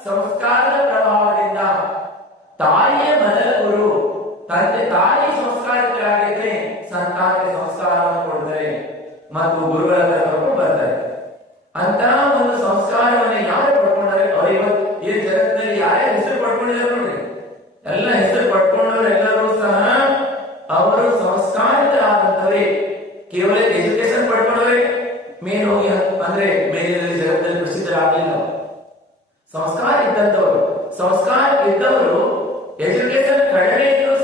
ಸಂಸ್ಕಾರದ ಪ್ರಭಾವದಿಂದ ತಾಯಿಯ ಮೊದಲ ಗುರು, ತಂದೆ ತಾಯಿ ಸಂಸ್ಕಾರಗಳಾಗಿದ್ರೆ ಸಂತಾನಕ್ಕೆ ಸಂಸ್ಕಾರವನ್ನು ಕೊಡ್ತಾರೆ ಮತ್ತು ಗುರುಗಳ ಕರ್ಕೊಂಡು ಬರ್ತಾರೆ. ಅಂತ ಒಂದು ಸಂಸ್ಕಾರವನ್ನು ಯಾರು ಪಡ್ಕೊಂಡಾರೆ ಅವರು ಇವತ್ತು ಈ ಜಗತ್ತಿನಲ್ಲಿ ಯಾರ್ಯಾರು ಹೆಸರು ಪಡ್ಕೊಂಡಿದ್ದಾರೆ ನೋಡಿ, ಎಲ್ಲ ಹೆಸರು ಪಡ್ಕೊಂಡವರು ಎಲ್ಲರೂ ಸಹ ಅವರು ಸಂಸ್ಕಾರಿತರಾದಂತವೇ. ಕೇವಲ ಎಜುಕೇಶನ್ ಪಡ್ಕೊಂಡವರೇ ಮೇನ್ ಹೋಗಿ ಅಂದ್ರೆ ಮೇಲಿನಲ್ಲಿ ಜಗತ್ತಲ್ಲಿ ಪ್ರಸಿದ್ಧರಾಗಲಿಲ್ಲ. ಸಂಸ್ಕಾರ ಇದ್ದಂತವರು, ಸಂಸ್ಕಾರ ಇದ್ದವರು ಎಜುಕೇಶನ್ ಕಡಿಮೆ ಇದ್ದರೂ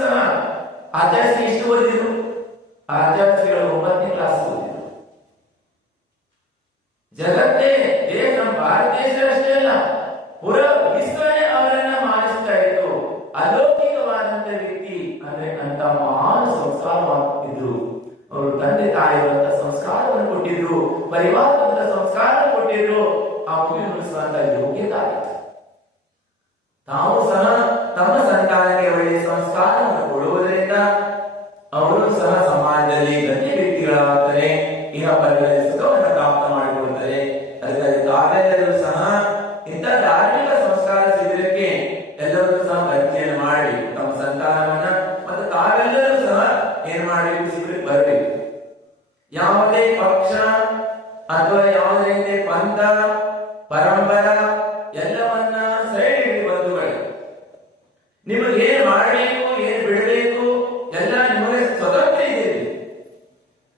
ಆಚಾರ್ಯ ಎಷ್ಟು ಓದಿದ್ರು? ಆಚಾರ್ಯಗಳು 9ನೇ ಕ್ಲಾಸ್ ಓದಿದ್ರು. ಜಗತ್ತೇ ನಮ್ಮ ಭಾರತ ದೇಶ ಅಷ್ಟೇ ಅಲ್ಲ, ಪುರ ವಿಶ್ವನೇ ಅವರನ್ನ ಮಾನಿಸ್ತಾ ಇತ್ತು. ಅಲೌಕಿಕವಾದಂತ ವ್ಯಕ್ತಿ ಅಂದ್ರೆ ಅಂತ ಮಹಾನ್ ಸಂಸ್ಕಾರ ಇದ್ರು. ಅವರು ತಂದೆ ತಾಯಿಯಂತ ಸಂಸ್ಕಾರವನ್ನು ಕೊಟ್ಟಿದ್ರು, ಪರಿವಾರದ ಸಂಸ್ಕಾರ ಕೊಟ್ಟಿದ್ರು. ಆ ಮಗುವಿನ ಉಳಿಸುವಂತ ಯೋಗ್ಯತೆ ಆಗಿತ್ತು. ತಾವು ಸಹ ತಮ್ಮ ಸಂತಾನಕ್ಕೆ ಒಳ್ಳೆಯ ಸಂಸ್ಕಾರವನ್ನು ಕೊಡುವುದರಿಂದ ಅವರು ಸಹ ಸಮಾಜದಲ್ಲಿ ಗಣ್ಯ ವ್ಯಕ್ತಿಗಳಾಗ್ತಾರೆ, ಇಹ ಪರಗಳಲ್ಲಿ ಸುಖವನ್ನು ಪ್ರಾಪ್ತ ಮಾಡಿಕೊಳ್ತಾರೆ. ಅದಕ್ಕಾಗಿ ತಾವೆಲ್ಲರೂ ಸಹ ಇಂಥ ಧಾರ್ಮಿಕ ಸಂಸ್ಕಾರ ಶಿಬಿರಕ್ಕೆ ಎಲ್ಲರೂ ಸಹ ಅರ್ಜಿಯನ್ನು ಮಾಡಿ ತಮ್ಮ ಸಂತಾನವನ್ನ ಮತ್ತು ತಾವೆಲ್ಲರೂ ಸಹ ಏನ್ ಮಾಡಬೇಕು? ಶಿಬಿರಕ್ಕೆ ಬರಬೇಕು. ಯಾವುದೇ ಪಕ್ಷ ಅಥವಾ ಯಾವುದೇ ರೀತಿಯ ಪಂಥ ಪರಂಪರ ಎಲ್ಲವನ್ನ ಸೈಡ್ ಇಟ್ಟು ಬಂಧುಗಳು, ನಿಮಗೆ ಏನ್ ಮಾಡಬೇಕು ಏನ್ ಬಿಡಬೇಕು ಎಲ್ಲ ನಿಮಗೆ ಸ್ವತಂತ್ರ ಇದೆ.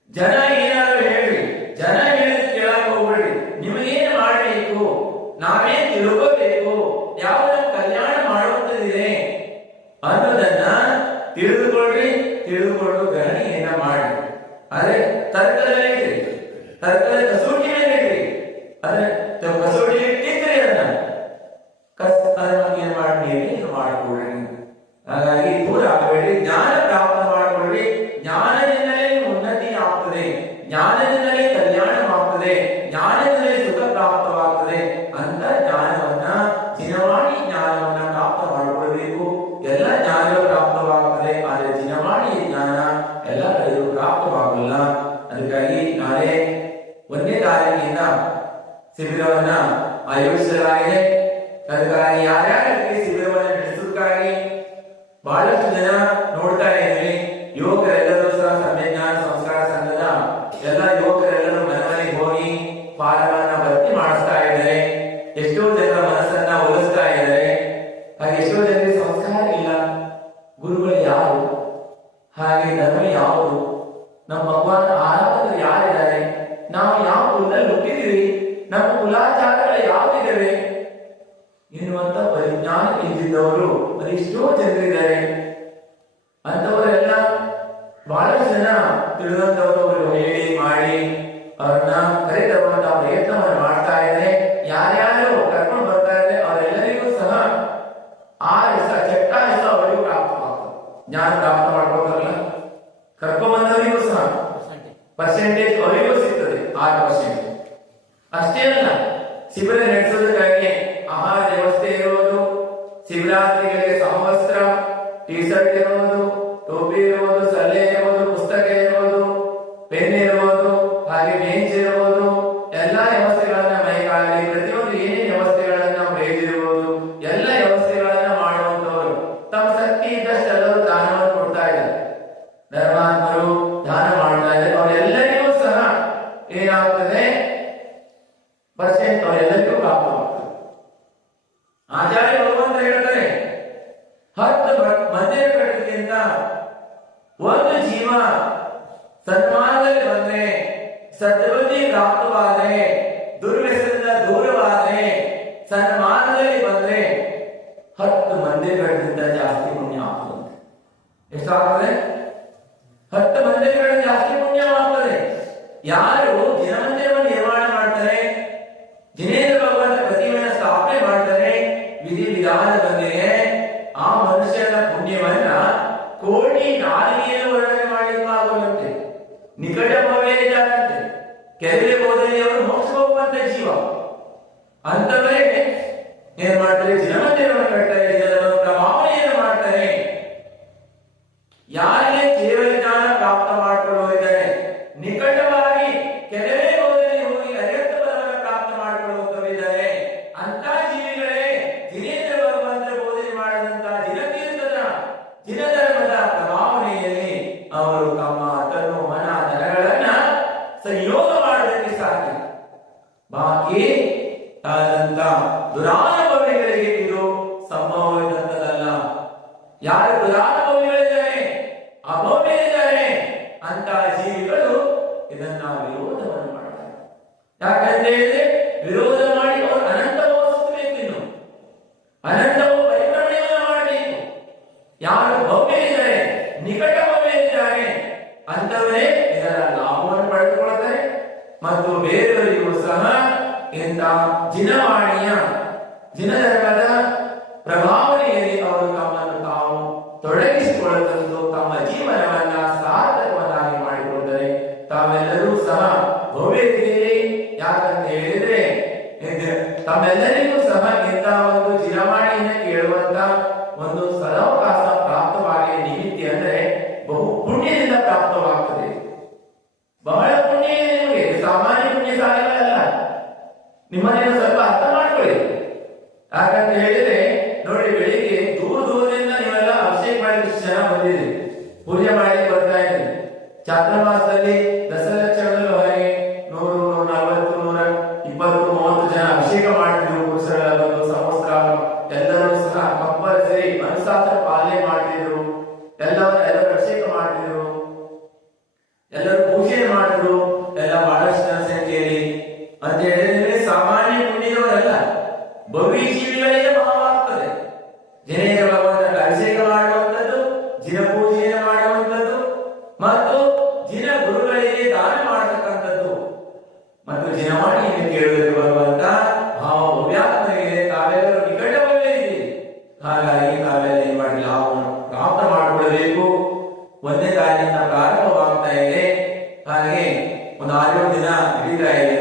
ಜನ ಏನಾದ್ರು ಹೇಳಿ, ಜನ ಹೇಳಿದ್ ಕೇಳಕ್ ಹೋಗ್ಬೇಡಿ. ನಿಮಗೇನ್ ಮಾಡಬೇಕು, ನಾವೇನ್ ತಿಳ್ಕೋಬೇಕು, ಯಾವ ಕಲ್ಯಾಣ ಮಾಡುವಂತದಿದೆ ಅನ್ನೋದನ್ನ ತಿಳಿದುಕೊಳ್ಳಿ. ತಿಳಿದುಕೊಂಡು ಗಣನೆಯನ್ನ ಮಾಡಿ. ಆದ್ರೆ ತರ್ಕದಲ್ಲಿ ಇಟ್ರಿ, ತರ್ಕದ ಕಸೂಟಿ ಮೇಲೆ ಇಟ್ರಿ, ಆದ್ರೆ ಕಸೂಟಿ ಇಟ್ಟಿದ್ರಿ ಅದನ್ನ ಏನ್ ಮಾಡಿ ಮಾಡಿಕೊಳ್ಳಿ. ಹಾಗಾಗಿ ದೂರ ಆಗಬೇಡಿ, ಜ್ಞಾನ ಪ್ರಾಪ್ತ ಮಾಡಿಕೊಳ್ಳಿ. ಜ್ಞಾನದಿಂದಲೇ ಉನ್ನತಿ ಆಗ್ತದೆ, ಜ್ಞಾನದಿಂದಲೇ ಕಲ್ಯಾಣವಾಗ್ತದೆ, ಜ್ಞಾನದಿಂದಲೇ ಸುಖ ಪ್ರಾಪ್ತವಾಗ್ತದೆ ಅಂತ ಜ್ಞಾನವನ್ನ ಜಿನವಾಣಿ ಜ್ಞಾನವನ್ನ ಪ್ರಾಪ್ತ ಮಾಡಿಕೊಳ್ಬೇಕು. ಎಲ್ಲ ಜ್ಞಾನಗಳು ಪ್ರಾಪ್ತವಾಗ್ತದೆ, ಆದ್ರೆ ಜಿನವಾಣಿ ಜ್ಞಾನ ಎಲ್ಲ ಕಡೆಗೂ ಪ್ರಾಪ್ತವಾಗಲ್ಲ. ಅದಕ್ಕಾಗಿ ನಾಳೆ 1ನೇ ತಾರೀಕಿನಿಂದ ಶಿಬಿರವನ್ನ ಆಯೋಜಿಸಲಾಗಿದೆ. ಅದಕ್ಕಾಗಿ ಯಾರ್ಯಾರಿಗೆ ಶಿಬಿರವನ್ನು ನಡೆಸುವುದಕ್ಕಾಗಿ ಬಹಳಷ್ಟು ಜನ ನೋಡ್ತಾ ಇದ್ದೀವಿ. ಯುವಕರೆಲ್ಲರೂ ಸಹ ಸಂಜ್ಞಾನ ಸಂಸ್ಕಾರ ಸಂಘದ ಎಲ್ಲ ಯುವಕರೆಲ್ಲರೂ ಮನೆಗೆ ಹೋಗಿ ಫಾರಮನ್ನ ಭರ್ತಿ ಮಾಡಿಸ್ತಾ ಇದ್ದಾರೆ. ಎಷ್ಟೋ ಜನರ ಮನಸ್ಸನ್ನ ಒಲಿಸ್ತಾ ಇದ್ದಾರೆ. ಹಾಗೆ ಎಷ್ಟೋ ಜನರಿಗೆ ಸಂಸ್ಕಾರ ಇಲ್ಲ. ಗುರುಗಳು ಯಾರು, ಹಾಗೆ ಧರ್ಮ ಯಾವುದು, ನಮ್ಮ ಭಗವಾನ್ ಆರಾಧಕರು ಯಾರಿದ್ದಾರೆ, ನಾವು ಯಾವ ಕುಲದಲ್ಲಿ ಹುಟ್ಟಿದೀವಿ, ನಮ್ಮ ಕುಲಾಚಾರಗಳು ಯಾವಿದ್ದಾವೆ ಎನ್ನುವಂತ ಪರಿಜ್ಞಾನ ಇದ್ದಿದ್ದವರು ಅದೆಷ್ಟೋ ಜನರಿದ್ದಾರೆ. ಅಂತವರೆಲ್ಲ ಬಹಳಷ್ಟು ಜನ ತಿಳಿದಂತವರು ಅವರು ಹೇಳಿ ಮಾಡಿ ಅವ್ರನ್ನ ಕರೆತರುವಂತ ಪ್ರಯತ್ನವನ್ನು ಮಾಡ್ತಾ ಇದ್ದಾರೆ. ಯಾರ್ಯಾರು ಕರ್ಕೊಂಡು ಬರ್ತಾ ಇದ್ದಾರೆ ಅವರೆಲ್ಲರಿಗೂ ಸಹ ಆ ಚಟ್ಟ ಅವರಿಗೂ ಪ್ರಾಪ್ತವಾಗ್ತದೆ. ಜ್ಞಾನ ಪ್ರಾಪ್ತ ಮಾಡ್ಕೊಳ್ತಾರಲ್ಲ, ಕರ್ಕೊಂಡ್ ಬಂದವರಿಗೂ ಸಹ ಪರ್ಸೆಂಟೇಜ್ ಅವರಿಗೂ ಸಿಗ್ತದೆ 6%. ಅಷ್ಟೇ ಅಲ್ಲ, ಶಿಬಿರ ನಡೆಸೋದಕ್ಕಾಗಿ ಆಹಾರ ವ್ಯವಸ್ಥೆ ಇರುವುದು, ಶಿವರಾತ್ರಿಗಳಿಗೆ ಸಮವಸ್ತ್ರ, ಟಿ ಶರ್ಟ್ ಇರುವುದು, ಟೋಪಿ ಇರುವುದು, ಸಲ್ಲೆ ಇರುವುದು, ಪುಸ್ತಕ ಇರುವುದು, ಪೆನ್ ಇರುವುದು, ಹಾಗೆ ಬೆಂಚ್ ಇರುವುದು, ಎಲ್ಲಾ ವ್ಯವಸ್ಥೆಗಳನ್ನ ಮೈಗಾಳಿ ಪ್ರತಿಯೊಂದು ಏನೇನು ವ್ಯವಸ್ಥೆಗಳನ್ನ ಬರೆದಿರುವುದು ಎಲ್ಲ ವ್ಯವಸ್ಥೆಗಳನ್ನ ಮಾಡುವಂತವರು ತಮ್ಮ ಶಕ್ತಿ ಇದ್ದಷ್ಟೆಲ್ಲರೂ ದಾನವನ್ನು ಕೊಡ್ತಾ ಇದ್ದಾರೆ. ಧರ್ಮಾತ್ಮರು ದಾನ ಮಾಡ್ತಾ ಇದ್ದಾರೆ. ಅವರೆಲ್ಲರಿಗೂ ಸಹ ಏನಾಗ್ತದೆ ಪರ್ಸೆಂಟ್ ಅವರೆಲ್ಲರಿಗೂ ಪ್ರಾಪ್ತವಾಗ್ತದೆ. ಆಚಾರ್ಯ ಭಗವಂತ ಹೇಳ್ತಾರೆ, 10 ಮಂದಿರ ಕಟ್ಟೋದ್ರಿಂದ ಒಂದು ಜೀವ ಸನ್ಮಾನದಲ್ಲಿ ಬಂದ್ರೆ, ಸದ್ಬುದ್ಧಿ ಪ್ರಾಪ್ತವಾದ್ರೆ, ದುರ್ವ್ಯಸನದಿಂದ ದೂರವಾದ್ರೆ, ಸನ್ಮಾನದಲ್ಲಿ ಬಂದ್ರೆ 10 ಮಂದಿರಗಳಿಂದ ಜಾಸ್ತಿ ಪುಣ್ಯ ಆಗ್ತದೆ. ಎಷ್ಟಾಗ್ತದೆ? 10 ಮಂದಿರಗಳಿಂದ ಜಾಸ್ತಿ ಪುಣ್ಯವಾಗ್ತದೆ. ಯಾರು ಜಿನಮಂದಿರವನ್ನು ನಿರ್ಮಾಣ ಮಾಡ್ತಾರೆ, ಜಿನೇಂದ್ರ ಭಗವಂತ ಪ್ರತಿಮೆಯನ್ನು ಸ್ಥಾಪನೆ ಮಾಡ್ತಾರೆ, ವಿಧಿ ವಿಧಾನದೊಂದಿಗೆ ಆ ಮನುಷ್ಯನ ಪುಣ್ಯವನ್ನ ಕೋಟಿ ನಾಲಿಗೆಯ ವರ್ಣನೆ ಮಾಡಲಿಕ್ಕಾಗುವಂತೆ ನಿಕಟ ಭವೇದಂತೆ ಕೆರೆಗೆ ಹೋದಲ್ಲಿ ಅವರು ಮೋಕ್ಷ ಹೋಗುವಂತ ಜೀವ ಅಂತವರಿಗೆ ಏನ್ ಮಾಡ್ತಾರೆ? ಜಿನಮಂದಿರವನ್ನು ಕಟ್ತಾರೆ, ಜನರನ್ನು ಪ್ರಭಾವನೆಯನ್ನು ಮಾಡ್ತಾರೆ. ಯಾರಿಗೆ ಕೇವಲ ಜ್ಞಾನ ಪ್ರಾಪ್ತ ಮಾಡಿಕೊಳ್ಳುವುದಿದ್ದಾರೆ, ನಿಕಟವಾಗಿ ಕೆರೆಗೆ ಹೋದಲ್ಲಿ ಹೋಗಿ ಅರಿಯತ್ತ ಪದವನ್ನು ಪ್ರಾಪ್ತ ಮಾಡಿಕೊಳ್ಳುವಂತವರಿದ್ದಾರೆ. ಅಂತ ಜೀವಿಗಳೇ ಜಿನೇಂದ್ರ ಭಗವಂತ ಬೋಧನೆ ಮಾಡಿದಂತ ಜಿನತೀರ್ಥದ ಜಿನಧರ್ಮದ ಪ್ರಭಾವನೆಯಲ್ಲಿ ಅವರು ತಮ್ಮ ತನು ಮನ ಧನಗಳನ್ನ ಸಂಯೋಗ ಮಾಡೋದಕ್ಕೆ ಸಾಧ್ಯ. ಬಾಕಿ ಆದಂತ ದುರಾನುಭವಿಗಳಿಗೆ ಇದು ಸಂಭವವಿದಂತದಲ್ಲ. ಯಾರು ದುರಾನುಭವಿಗಳಿದ್ದಾರೆ, ಅಭವ್ಯರಿದ್ದಾರೆ ಅಂತ ಜೀವಿಗಳು ಇದನ್ನ ವಿರೋಧವನ್ನು ಮಾಡ್ತಾರೆ. ಯಾಕಂತ ಹೇಳಿದ್ರೆ ವಿರೋಧ ಮಾಡಿ ಅವರು ಅನಂತವೋ ಸುತ್ತಬೇಕು, ಇನ್ನು ಅನಂತವೋ ಪರಿಭ್ರಮಣೆಯನ್ನು ಮಾಡಬೇಕು. ಯಾರು ಭವ್ಯರಿದ್ದಾರೆ, ನಿಕಟ ಅಂತವರೇ ಇದರ ಲಾಭವನ್ನು ಪಡೆದುಕೊಳ್ಳುತ್ತಾರೆ ಮತ್ತು ಬೇರೆಯವರಿಗೂ ಸಹ ಇಂಥ ಜಿನವಾಣಿಯ ಜಿನಧರ್ಮದ ಪ್ರಭಾವನೆಯಲ್ಲಿ ಅವರು ತಮ್ಮನ್ನು ತಾವು ತೊಡಗಿಸಿಕೊಳ್ಳುವುದು ತಮ್ಮ ಜೀವನವನ್ನ ಸಾರ್ಥಕವನ್ನಾಗಿ ಮಾಡಿಕೊಳ್ಳುತ್ತಾರೆ. ತಾವೆಲ್ಲರೂ ಸಹ ಭವ್ಯತೆಯಲ್ಲಿ ಯಾಕಂತ ಹೇಳಿದ್ರೆ ತಮ್ಮೆಲ್ಲರಿಗೂ ಸಹ ಇಂಥ ಒಂದು ಜಿನವಾಣಿಯನ್ನು ಕೇಳುವಂತ ಒಂದು ಸದಾವಕಾಶ ಪ್ರಾಪ್ತವಾಗಿ ನಿಮಿತ್ತಿ ಅಂದ್ರೆ ಬಹು ಪುಣ್ಯದಿಂದ ಪ್ರಾಪ್ತವಾಗ್ತದೆ. ಬಹಳ ಪುಣ್ಯ ಇದೆ ನಿಮಗೆ, ಸಾಮಾನ್ಯ ಪುಣ್ಯಶಾಲಿಗಳಲ್ಲ. ನಿಮ್ಮನ್ನೇನು ಸ್ವಲ್ಪ ಅರ್ಥ ಮಾಡ್ಕೊಳ್ಳಿ. ಯಾಕಂತ ಹೇಳಿದ್ರೆ ನೋಡಿ, ಬೆಳಿಗ್ಗೆ ದೂರದಿಂದ ನೀವೆಲ್ಲ ಅಭಿಷೇಕ ಮಾಡಿ ಜನ ಬಂದಿದೆ, ಪೂಜೆ ಮಾಡಿ ಬರ್ತಾ ಇದ್ದೀರಿ. ಚಾತುರ್ಮಾಸದಲ್ಲಿ ದಶಲಕ್ಷಗಳಲ್ಲಿ ಹೊರಗೆ 100, 140, 120, 30 ಜನ ಅಭಿಷೇಕ ಮಾಡ್ತಿದ್ರು. ಪುರುಷರೆಲ್ಲ ಬಂದು ಸಮವಸ್ತ್ರ ಎಲ್ಲರೂ ಸಹ ಕಂಪಲ್ಸರಿ ಮನಸ್ಸಾಸ್ತ್ರ ಪಾಲನೆ ಮಾಡ್ತಿದ್ರು. ಎಲ್ಲರೂ ಅಭಿಷೇಕ ಮಾಡ್ತಿದ್ರು, ಎಲ್ಲರೂ ಪೂಜೆ ಮಾಡಿದ್ರು, ಎಲ್ಲ ಬಹಳಷ್ಟು ಜನ ಸಂಖ್ಯೆಯಲ್ಲಿ. ಅಂತ ಹೇಳಿದ್ರೆ ಸಾಮಾನ್ಯ ಪುಣ್ಯದವರಲ್ಲ, ಭವ್ಯ ಜೀವಿಗಳಿಗೆ ಭಾವವಾಗ್ತದೆ. ಜನೇಂದ್ರ ಭಗವಂತನ ಅಭಿಷೇಕ ಮಾಡುವಂಥದ್ದು, ಜಿನ ಪೂಜೆಯನ್ನು ಮಾಡುವಂಥದ್ದು ಮತ್ತು ಜಿನ ಗುರುಗಳಿಗೆ ದಾನ ಮಾಡತಕ್ಕಂಥದ್ದು ಮತ್ತು ಜಿನವಾಣಿಯನ್ನು ಕೇಳುವುದಕ್ಕೆ ಬರುವಂತ ಭಾವ ಭವ್ಯಾತ್ಮರಿಗೆ ತಾವೆಲ್ಲರೂ ನಿಕಟವಲ್ಲೇ ಇದ್ದೀರಿ. ಹಾಗಾಗಿ ತಾವೆಲ್ಲ ಏನ್ ಮಾಡಿ ಲಾಭವನ್ನು ಪ್ರಾಪ್ತ ಮಾಡಿಕೊಳ್ಳಬೇಕು. 1ನೇ ತಾರೀಕಿನ ಪ್ರಾರಂಭವಾಗ್ತಾ ಇದೆ. ಹಾಗೆ ಒಂದು 6 ದಿನ ಹಿಡಿತಾ ಇದೆ.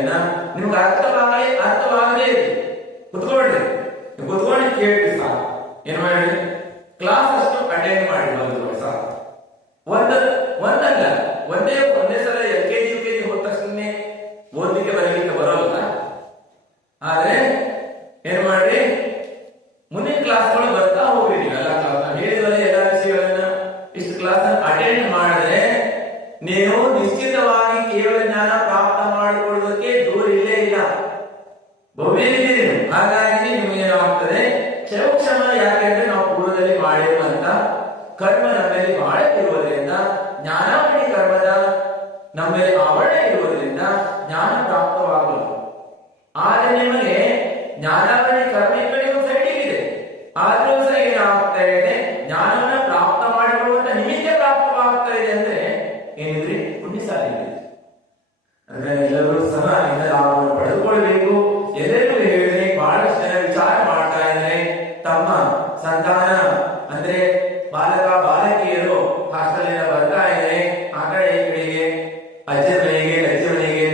ನಿಮ್ಗೆ ಅರ್ಥವಾಗದೇ ಇದೆ, ಕುತ್ಕೊಳ್ಳಿ, ಕುತ್ಕೊಂಡು ಕೇಳಿ ಸಾಕು. ಏನ್ ಮಾಡಿ, ಕ್ಲಾಸ್ ಅಷ್ಟು ಅಟೆಂಡ್ ಮಾಡಿ ಬಂದು ಸಾಕು. ಒಂದಲ್ಲ ಒಂದೇ ಸಲ LKG UKG ಹೋದ ತಕ್ಷಣ ಓದಲಿಕ್ಕೆ ಬರಲಿಕ್ಕೆ ಬರೋಲ್ಲ. ಆದ್ರೆ ಏನ್ ಮಾಡಿ, ಮುಂದಿನ ಕ್ಲಾಸ್ಗಳು ಬರ್ತಾ ಹೋಗ್ರಿ. ಎಲ್ಲ ಕ್ಲಾಸ್ ಹೇಳಿದ್ರೆ ಎಲ್ಲ ವಿಷಯಗಳನ್ನ ಇಷ್ಟು ಕ್ಲಾಸ್ ಅಟೆಂಡ್ ಮಾಡಿದ್ರೆ ನೀವು ನಿಶ್ಚಿತವಾಗಿ ಕೇವಲ ಜ್ಞಾನ ಪ್ರಾಪ್ತ ಮಾಡಿಕೊಳ್ಳುವುದಕ್ಕೆ ದೂರ ಇಲ್ಲೇ ಇಲ್ಲ, ಭವ್ಯವಿದ್ದೀರಿ. ಹಾಗಾಗಿ ನಿಮಗೆ ಏನಾಗ್ತದೆ, ಕ್ಷಮ ಯಾಕೆಂದ್ರೆ ನಾವು ಪೂರ್ವದಲ್ಲಿ ಮಾಡಿರುವಂತ ಕರ್ಮ ನಮ್ಮಲ್ಲಿ ಬಹಳ ಇರುವುದರಿಂದ, ಜ್ಞಾನಾವಳಿ ಕರ್ಮದ ನಮ್ಮಲ್ಲಿ ಆವರಣ ಇರುವುದರಿಂದ ಜ್ಞಾನ ಪ್ರಾಪ್ತವಾಗಲು. ಆದ್ರೆ ನಿಮಗೆ ಜ್ಞಾನಾವಳಿ ಕರ್ಮ ಈ ಕಡೆ ಒಂದು ಸೈಡ್ ಇದೆ, ಆದ್ರೂ ಸಹ ಏನಾಗ್ತಾ ಇದೆ, ಜ್ಞಾನವನ್ನು ಪ್ರಾಪ್ತ ಮಾಡಿಕೊಳ್ಳುವಂತ ನಿಮಿತ್ತ ಪ್ರಾಪ್ತವಾಗ್ತಾ ಇದೆ. ಅಂದ್ರೆ ಏನಿದ್ರಿ, ಪುಣ್ಯಶಾಲಿ. ಅಂದ್ರೆ ಎಲ್ಲರೂ ಸಹ ಇದರ ಲಾಭವನ್ನು ಪಡೆದುಕೊಳ್ಳಬೇಕು. ಎಲ್ಲರೂ ಹೇಳಿದ್ರೆ ಬಹಳಷ್ಟು ಜನ ವಿಚಾರ ಮಾಡ್ತಾ ಇದ್ದಾರೆ, ತಮ್ಮ ಸಂತಾನ ಅಂದ್ರೆ ಬಾಲಕ ಬಾಲಕಿಯರು ಹಾಸ್ಟೆಲ್ ಬರ್ತಾ ಇದೆ, ಆ ಕಡೆ ಈ ಕಡೆಗೆ ಅಜ್ಜನ ಮನೆಗೆ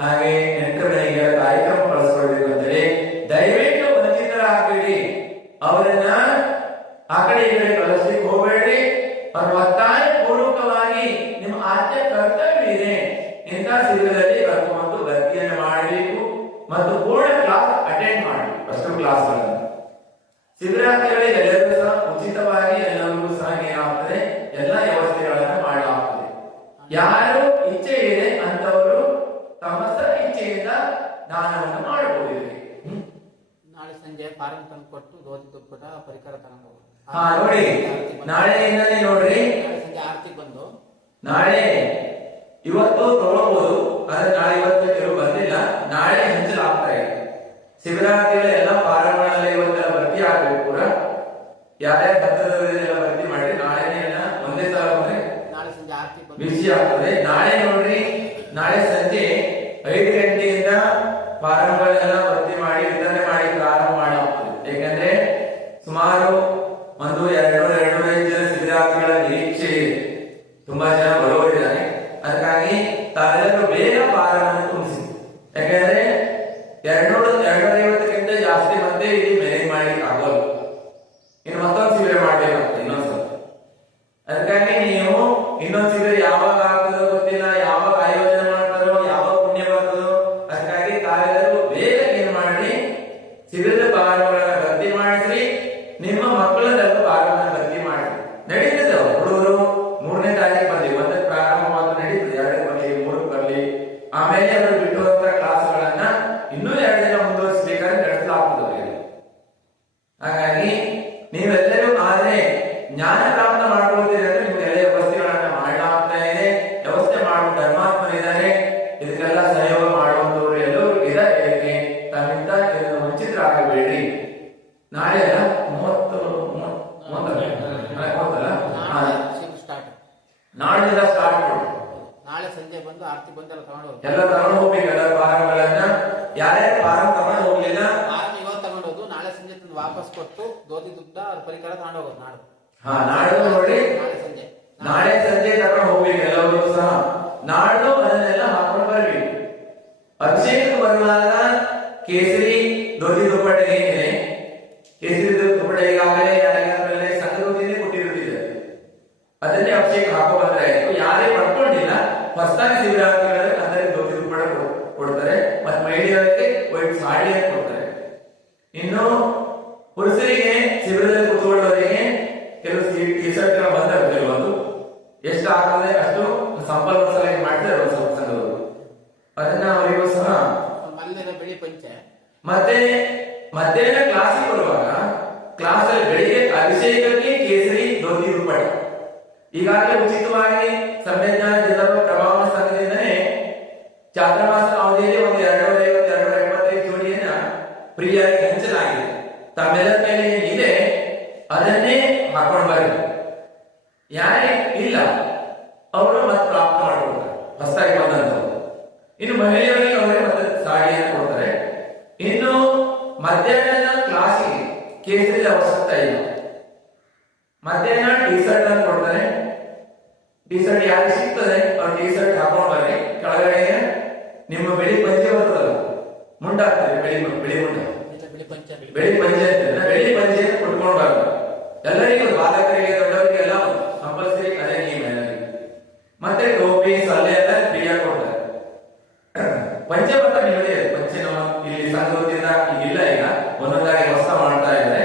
ಹಾಗೆ ನೆಂಟರ ಮನೆಗೆ ಕಾರ್ಯಕ್ರಮ ಬಳಸ್ಕೊಳ್ಬೇಕು ಅಂತೇಳಿ ದಯವಿಟ್ಟು ವಂಚಿತರಾಗಬೇಡಿ. ಅವರನ್ನ ಆ ಕಡೆ ಈ ಕಡೆ ಕಳಿಸ್ಲಿಕ್ಕೆ ಹೋಗಬೇಡಿ. ಅವ್ರ ಒತ್ತಾಯ ಪೂರ್ವಕವಾಗಿ ನಿಮ್ಮ ಆದ್ಯ ಕರ್ತವ್ಯ ಇದೆ, ಇಂಥ ಶಿಬಿರದಲ್ಲಿ ಕರ್ಕೊಂಡು ಭರ್ತಿಯನ್ನು ಮಾಡಬೇಕು ಮತ್ತು ಪೂರ್ಣ ಕ್ಲಾಸ್ ಅಟೆಂಡ್ ಮಾಡಿ. ಫಸ್ಟ್ ಕ್ಲಾಸ್ಗಳನ್ನು ಶಿಬಿರಾರ್ಥಿಗಳಿಗೆ ಎಲ್ಲರೂ ಸಹ ಉಚಿತವಾಗಿ ಎಲ್ಲರಿಗೂ ಸಹ ಏನಾಗ್ತದೆ, ಎಲ್ಲ ವ್ಯವಸ್ಥೆಗಳನ್ನ ಮಾಡಲಾಗ್ತದೆ. ಯಾರು ಇಚ್ಛೆ ಇದೆ ಅಂತವರು ತಮ್ಮ ಇಚ್ಛೆಯಿಂದ ದಾನವನ್ನು ಮಾಡಬಹುದು. ನಾಳೆ ಸಂಜೆ ಫಾರಂ ತಂದು ಕೊಟ್ಟು ಗೋಧಿ ತುಪ್ಪದ ಪರಿಕರ ತಗೊಂಡು ನೋಡಿ, ನಾಳೆಯಿಂದಲೇ ನೋಡ್ರಿ, ಸಂಜೆ ಆರತಿಗೆ ಬಂದು ನಾಳೆ ಇವತ್ತು ತಗೊಳ್ಬಹುದು. ಆದ್ರೆ ನಾಳೆ ಇವತ್ತು ಕೆಲವು ಬಂದಿಲ್ಲ, ನಾಳೆ ಹಂಚಲಾಗ್ತಾ ಇದೆ. ಶಿಬಿರಾರ್ಥಿಗಳ ಎಲ್ಲ ಫಾರಂಗಳೆಲ್ಲ ಇವತ್ತೆಲ್ಲ ಭರ್ತಿ ಆಗ್ಬೇಕು. ಪೂರ ಯಾರ್ಯಾರ ಪತ್ರದಲ್ಲ ಭರ್ತಿ ಮಾಡಿ ನಾಳೆನೇ ಎಲ್ಲ ಒಂದೇ ಸಲ ಬಂದ್ರೆ ನಾಳೆ ಸಂಜೆ ಆರತಿಗೆ ಬಿಸಿ ಆಗ್ತದೆ. ನಾಳೆ ನೋಡ್ರಿ, ನಾಳೆ ಸಂಜೆ 5 ಗಂಟೆಯಿಂದ ಫಾರಂಗಳೆಲ್ಲ ಭರ್ತಿ ಮಾಡಿ ವಿತರಣೆ ಮಾಡಿ ಪ್ರಾರಂಭ ಮಾಡಲಾಗ್ತದೆ. ಯಾಕಂದ್ರೆ ಸುಮಾರು 200-205 ಜನ ಶಿಬಿರಾರ್ಥಿಗಳ ನಿರೀಕ್ಷೆ ಇದೆ. ತುಂಬಾ ಜನ ಬರೋರಿದ್ದಾರೆ. ಅದಕ್ಕಾಗಿ ತಾವೆಲ್ಲರೂ ಬೇಗ ಫಾರಂ ತುಂಬಿಸಿ. ಯಾಕಂದ್ರೆ 200-250ಕ್ಕಿಂತ ಜಾಸ್ತಿ ಮತ್ತೆ ಇಲ್ಲಿ ಮ್ಯಾನೇಜ್ ಮಾಡ್ಲಿಕ್ಕೆ ಆಗೋಲ್ಲ. ಇನ್ನು ಮತ್ತೊಂದು ಶಿಬಿರ ಮಾಡ್ಬೇಕಾಗ್ತದೆ ಇನ್ನೊಂದ್ಸಲ. ಅದಕ್ಕಾಗಿ ನೀವು ಇನ್ನೊಂದು ಶಿಬಿರ ಯಾವಾಗ ಆಗ್ತದೋ ಗೊತ್ತಿಲ್ಲ, ಯಾವಾಗ ಆಯೋಜನೆ ಮಾಡ್ತಾರೋ, ಯಾವಾಗ ಪುಣ್ಯ ಬರ್ತದೋ. ಅದಕ್ಕಾಗಿ ತಾವೆಲ್ಲರೂ ಬೇಗ ಏನ್ ಮಾಡಿ, ಶಿಬಿರದ ಭಾಗಗಳನ್ನ ಭರ್ತಿ ಮಾಡಿಸ್ರಿ. ನಿಮ್ಮ ಮಕ್ಕಳದಲ್ಲೂ ಭಾಗವನ್ನ ಭರ್ತಿ ಮಾಡಿ. ನಡೀತದೆ, ಹುಡುಗರು 3ನೇ ತಾರೀಕು ಬಂದಿ, 1ಕ್ಕೆ ಪ್ರಾರಂಭವಾದ ನಡೀತದೆ, 2ಕ್ಕೆ ಬರಲಿ, 3ಕ್ಕೆ ಬರಲಿ. ಆಮೇಲೆ ಅವರು ಬಿಟ್ಟುವಂತ ಕ್ಲಾಸ್ಗಳನ್ನ ಇನ್ನೂ 2 ದಿನ ಮುಂದುವರಿಸಬೇಕಾದ್ರೆ ನಡೆಸಲಾಗ್ತದೆ. ಹಾಗಾಗಿ ನೀವೆಲ್ಲರೂ ಆದ್ರೆ ಜ್ಞಾನ ಪ್ರಾಪ್ತ ಮಾಡ್ಕೊಳ್ತೀರಿ ಅಂದ್ರೆ ನಿಮ್ಗೆಲ್ಲ ವ್ಯವಸ್ಥೆಗಳನ್ನ ಮಾಡಲಾಗ್ತಾ ಇದೆ. ವ್ಯವಸ್ಥೆ ಮಾಡುವ ಧರ್ಮಾತ್ಮರಿದ್ದಾರೆ, ಇದಕ್ಕೆಲ್ಲ ಸಹಯೋಗ ಮಾಡುವಂತವ್ರು ಎಲ್ಲರೂ ಇದ್ದಾರೆ. ತಮ್ಮಿಂದ ವಂಚಿತರಾಗಬೇಡಿ. ನಾಳೆ 30 ನಾಳೆಯಿಂದ ಸ್ಟಾರ್ಟ್ ಮಾಡಿ. ಸಂಜೆ ಬಂದು ಆರತಿ ಬಂದೆಲ್ಲ ತಗೊಂಡು ಹೋಗಿ ಎಲ್ಲ ತಗೊಂಡು ಹೋಗ್ಬೇಕಲ್ಲ ಫಾರಮ್ಗಳನ್ನ. ಯಾರ್ಯಾರು ಫಾರಂ ತಗೊಂಡು ಹೋಗ್ಲಿಲ್ಲ ಫಾರಂ ಇವತ್ತು ತಗೊಂಡೋದು ನಾಳೆ ಸಂಜೆ ತಂದು ವಾಪಸ್ ಕೊಟ್ಟು ಗೋಧಿ ದುಡ್ಡ ಅವ್ರ ಪರಿಕರ ತಗೊಂಡು ಹೋಗೋದು ನಾಡು. ನಾಳೆ ನೋಡಿ ನಾಳೆ ಸಂಜೆ ತಗೊಂಡು ಹೋಗ್ಬೇಕು ಎಲ್ಲರೂ ಸಹ. ನಾಡು ಅದನ್ನೆಲ್ಲ ಹಾಕೊಂಡು ಬರ್ಬೇಕು. ಅಭಿಷೇಕ ಬರುವಾಗ ಕೇಸರಿ ಧೋತಿ ದುಪ್ಪಟ್ಟೆ ಏನಿದೆ, ಕೇಸರಿ ದುಪ್ಪಟ್ಟೆ ಈಗಾಗಲೇ ಯಾರಿಗಾದ್ಮೇಲೆ ಸಂಘದೊಂದಿಗೆ ಕೊಟ್ಟಿರುತ್ತಿದೆ, ಅದನ್ನೇ ಅಭಿಷೇಕ ಹಾಕೋ ಬಂದ್ರೆ ಆಯ್ತು. ಯಾರೇ ಪಡ್ಕೊಂಡಿಲ್ಲ ಹೊಸದಾಗಿ ಶಿವರಾತ್ರಿಗಳಲ್ಲಿ ಅಂದರೆ ಧೋತಿ ದುಪ್ಪಟ್ಟೆ ಕೊಡ್ತಾರೆ, ಮತ್ತೆ ಮಹಿಳೆಯರಿಗೆ ವೈಟ್ ಸಾಡಿಯನ್ನು ಕೊಡ್ತಾರೆ. ಇನ್ನು ಪುರುಷರಿಗೆ ಶಿಬಿರದಲ್ಲಿ ಕೂತ್ಕೊಳ್ಳೋರಿಗೆ ಕೆಲವು ಟಿ ಶರ್ಟ್ ಬಂದಾಗ ಕೆಲವೊಂದು ಎಷ್ಟು ಆಗ್ತದೆ ಅಷ್ಟು ಸಂಪರ್ಕ ಮಾಡ್ತಾರೆ ಸಂಘದವರು, ಅದನ್ನ ಅವರಿಗೂ ಸಹ. ಬೆಳಿ ಪಂಚೆ ಮತ್ತೆ ಮಧ್ಯಾಹ್ನ ಕ್ಲಾಸಿಗೆ ಬರುವಾಗ ಕ್ಲಾಸಲ್ಲಿ ಬೆಳಿಗ್ಗೆ ಅಭಿಷೇಕಕ್ಕೆ ಕೇಸರಿ ಧೋತಿ ದುಪ್ಪಟ್ಟೆ ಈಗಾಗಲೇ ಉಚಿತವಾಗಿ ಸಂವೇದನಾ ಜಿಲ್ಲಾ ಪ್ರಭಾವ ಸಂಘದಿಂದನೇ ಚಾತುರ್ಮಾಸ ಅವಧಿಯಲ್ಲಿ ಒಂದು 250 ಜೋಡಿಯನ್ನ ಫ್ರೀಯಾಗಿ ಹಂಚಲಾಗಿದೆ. ತಮ್ಮೆಲ್ಲರ ಮೇಲೆ ಏನಿದೆ ಅದನ್ನೇ ಹಾಕೊಂಡು ಬರ್ರಿ. ಯಾರೇ ಇಲ್ಲ ಅವರು ಮತ್ತೆ ಪ್ರಾಪ್ತ ಮಾಡಿಕೊಡ್ತಾರೆ ಹೊಸದಾಗಿ ಬಂದಂತವರು. ಇನ್ನು ಮಹಿಳೆಯರಿಗೆ ಅವರೇ ಮತ್ತೆ ಸಾಡಿಯನ್ನು ಕೊಡ್ತಾರೆ. ಇನ್ನು ಮಧ್ಯಾಹ್ನದ ಕ್ಲಾಸಿಗೆ ಕೇಸರಿ ಅವಶ್ಯಕತೆ ಇಲ್ಲ, ಮಧ್ಯಾಹ್ನ ಟಿ ಶರ್ಟ್ ಅನ್ನು ಕೊಡ್ತಾರೆ. ಟಿ ಶರ್ಟ್ ಯಾರಿಗೆ ಸಿಗ್ತದೆ ಅವ್ರು ಟಿ ಶರ್ಟ್ ಹಾಕೊಂಡು ಬರ್ರಿ. ಕೆಳಗಡೆ ನಿಮ್ಮ ಬೆಳಿ ಪಂಚೆ ಬರ್ತದಲ್ಲ, ಮುಂಡ ಆಗ್ತದೆ, ಬೆಳಿ ಮುಂಡ, ಬೆಳಿ ಪಂಚೆ ಅಂತ ಬೆಳಿ ಪಂಚೆ ಕೊಟ್ಕೊಂಡು ಬರ್ತಾರೆ ಎಲ್ಲರಿಗೂ, ಬಾಲಕರಿಗೆ ದೊಡ್ಡವರಿಗೆ ಎಲ್ಲ ಕಂಪಲ್ಸರಿ ಅದೇ ನಿಯಮ. ಮತ್ತೆ ಟೋಪಿ ಸಲ್ಲೆ ಎಲ್ಲ ಫ್ರೀಯಾಗಿ ಕೊಡ್ತಾರೆ. ಪಂಚೆ ಬತ್ತ ನಿಮ್ಮದೇ ಪಂಚೆ ನಮ್ಮ ಇಲ್ಲಿ ಸಂಘದಿಂದ ಈಗಿಲ್ಲ, ಈಗ ಒಂದೊಂದಾಗಿ ಹೊಸ ಮಾಡ್ತಾ ಇದ್ದಾರೆ.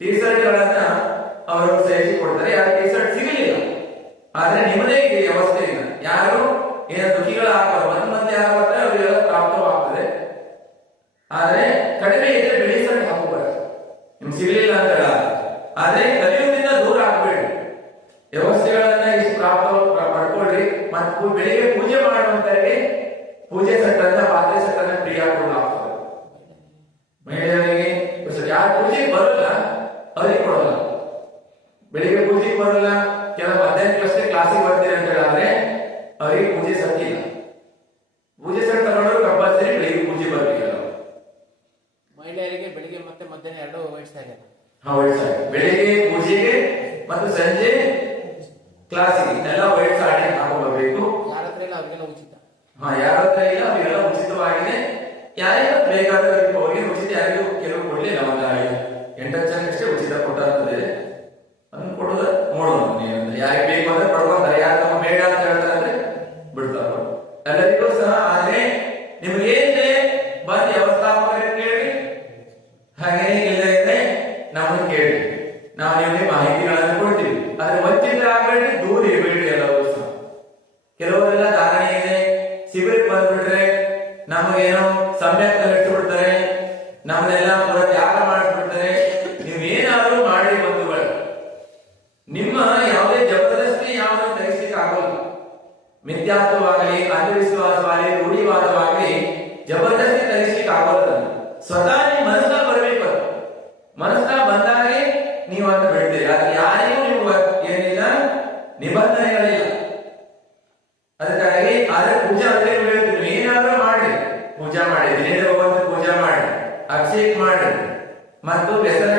ಟಿ ಶರ್ಟ್ ಗಳನ್ನ ಅವರು ಸೇರಿಸಿ ಕೊಡ್ತಾರೆ. ಯಾರು ಟಿ ಶರ್ಟ್ ಸಿಗಲಿಲ್ಲ ಆದ್ರೆ ನಿಮ್ಮದೇ ವ್ಯವಸ್ಥೆ ಇಲ್ಲ, ಯಾರು ಏನ ದುಃಖಿಗಳಾಗಬಾರ್ದು, ಮತ್ತೆ ಯಾರು ಬರ್ತಾರೆ ಅವರಿಗೆಲ್ಲ ಪ್ರಾಪ್ತವಾಗ್ತದೆ. ಆದ್ರೆ ಕಡಿಮೆ ಇದ್ರೆ ಬಿಳಿ ಶರ್ಟ್ ಹಾಕೋಬಾರ್ದು, ನಿಮ್ಗೆ ಸಿಗಲಿಲ್ಲ ಅಂತ ಹೇಳ. ಆದ್ರೆ ಕಲಿಯುವುದರಿಂದ ದೂರ ಆಗಬೇಡಿ, ವ್ಯವಸ್ಥೆಗಳನ್ನ ಇಷ್ಟು ಪ್ರಾಪ್ತ ಪಡ್ಕೊಳ್ಳಿ. ಮತ್ತು ಬೆಳಿಗ್ಗೆ ಪೂಜೆ ಮಾಡುವಂತವರಿಗೆ ಪೂಜೆ ಸೆಟ್ ಅಂತ ಪಾತ್ರೆ ಸೆಟ್ ಅನ್ನ ಫ್ರೀ ಕೊಡಲಾಗ್ತದೆ. ಮಹಿಳೆಯರಿಗೆ ಯಾರು ಪೂಜೆಗೆ ಬರಲ್ಲ ಅವ್ರಿಗೆ ಕೊಡಲ್ಲ. ಬೆಳಿಗ್ಗೆ ಪೂಜೆಗೆ ಬರಲ್ಲ, ಕೆಲವು 15 ಕ್ಲಾಸಿಗೆ ಬರ್ತೀರಿ ಅಂತ ಹೇಳಿದ್ರೆ ಅವರಿಗೆ ಪೂಜೆ ಸೆಟ್ ಇಲ್ಲ. ಪೂಜೆ ಸೆಟ್ ತಗೊಂಡ್ರು ಕಂಪಲ್ಸರಿ ಬೆಳಿಗ್ಗೆ ಪೂಜೆ ಬರ್ಬೇಕಲ್ಲ. ಮಹಿಳೆಯರಿಗೆ ಬೆಳಿಗ್ಗೆ ಮತ್ತೆ ಮಧ್ಯಾಹ್ನ ಎರಡು ವಯಸ್ಸಾಗಿದೆ. ಬೆಳಿಗ್ಗೆ ಪೂಜೆಗೆ ಮತ್ತು ಸಂಜೆ ಕ್ಲಾಸಿಗೆ ಎಲ್ಲ ವೈಟ್ ಸಾಡಿ ಹಾಕೊಂಡು ಬರಬೇಕು. ಯಾರ ಹತ್ರ ಇಲ್ಲ ಅವ್ರಿಗೆಲ್ಲ ಉಚಿತ. ಯಾರ ಹತ್ರ ಇಲ್ಲ ಅವೆಲ್ಲ ಉಚಿತವಾಗಿದೆ. ಯಾರಿಗೂ ಬೇಕಾದವರಿಗೆ ಅವರಿಗೆ ಉಚಿತ, ಯಾರಿಗೂ ಕೆಲವು ಕೊಡ್ಲಿಲ್ಲ. ಒಂದು 8 ಜನಕ್ಕಷ್ಟೇ ಉಚಿತ ಕೊಟ್ಟಿರ್ತದೆ. ಅದನ್ನು ಕೊಡೋದ ನೋಡೋಣ, ಯಾರಿಗೆ ಬೇಕು ಅಂದ್ರೆ ಪಡ್ಕೊಂತಾರೆ, ಯಾರು ತಮ್ಮ ಬೇಡ ಅಂತ ಹೇಳ್ತಾರೆ ಅಂದ್ರೆ ಬಿಡ್ತಾರ ಎಲ್ಲರಿಗೂ ಸಹ. ಆದ್ರೆ ನಿಮ್ಗೆ ಏನಿದೆ ಬಂದು ವ್ಯವಸ್ಥಾಪಕರಿಗೆ ಕೇಳಿ, ಹಾಗೇನೆ ಇಲ್ಲ ಇದೆ ನಮ್ಮನ್ನು ಕೇಳಿ, ನಾವು ನಿಮಗೆ ಮಾಹಿತಿಗಳನ್ನು ಕೊಡ್ತೀವಿ. ಆದ್ರೆ ವಂಚಿತರಾಗಬೇಡಿ, ದೂರ ಇರಬೇಡಿ ಎಲ್ಲರೂ ಸಹ. ಕೆಲವರೆಲ್ಲ ಧಾರಣೆ ಇದೆ, ಶಿಬಿರಕ್ಕೆ ಬಂದ್ಬಿಟ್ರೆ ನಮಗೇನೋ ಸಮ್ಯಕ್ ಕಲಿಸ್ಬಿಡ್ತಾರೆ, ನಮ್ಮನ್ನೆಲ್ಲ ಪುರ ತ್ಯಾಗ ಮಾಡಿಸ್ಬಿಡ್ತಾರೆ. ನೀವೇನಾದ್ರೂ ಮಾಡಿ ಬಂಧುಗಳು, ನಿಮ್ಮ ಯಾವುದೇ ಜಬರ್ದಸ್ತಿ ಯಾವುದೂ ತೆಗೆಸ್ಲಿಕ್ಕೆ ಆಗೋಲ್ಲ. ಮಿಥ್ಯಾತ್ವವಾಗಲಿ, ಅಂಧವಿಶ್ವಾಸವಾಗಲಿ, ರೂಢಿವಾದವಾಗಲಿ ಜಬರ್ದಸ್ತಿ ತೆಗೆಸ್ಲಿಕ್ಕೆ ಆಗೋಲ್ಲ. ಸ್ವತಃ ನಿಮ್ಮ ಮನಸ್ಸಿನ ಬರಬೇಕು. ಮನಸ್ಸಿನ ಬಂದಾಗೆ ನೀವು ಅಂತ ಬಿಡ್ತೀರಿ. ಆದ್ರೆ ಯಾರಿಗೂ ನೀವು ಏನಿಲ್ಲ, ನಿಬಂಧನೆಗಳಿಲ್ಲ. ಅದಕ್ಕಾಗಿ ಆದ್ರೆ ಪೂಜಾ ಅಂದ್ರೆ ಹೇಳ್ತೀವಿ, ಏನಾದ್ರೂ ಮಾಡಿ, ಪೂಜಾ ಮಾಡಿ, ದಿನೇಂದ್ರ ಭಗವಂತ ಪೂಜಾ ಮಾಡಿ, ಅಭಿಷೇಕ ಮಾಡಿ, ಮತ್ತು ವ್ಯಸನ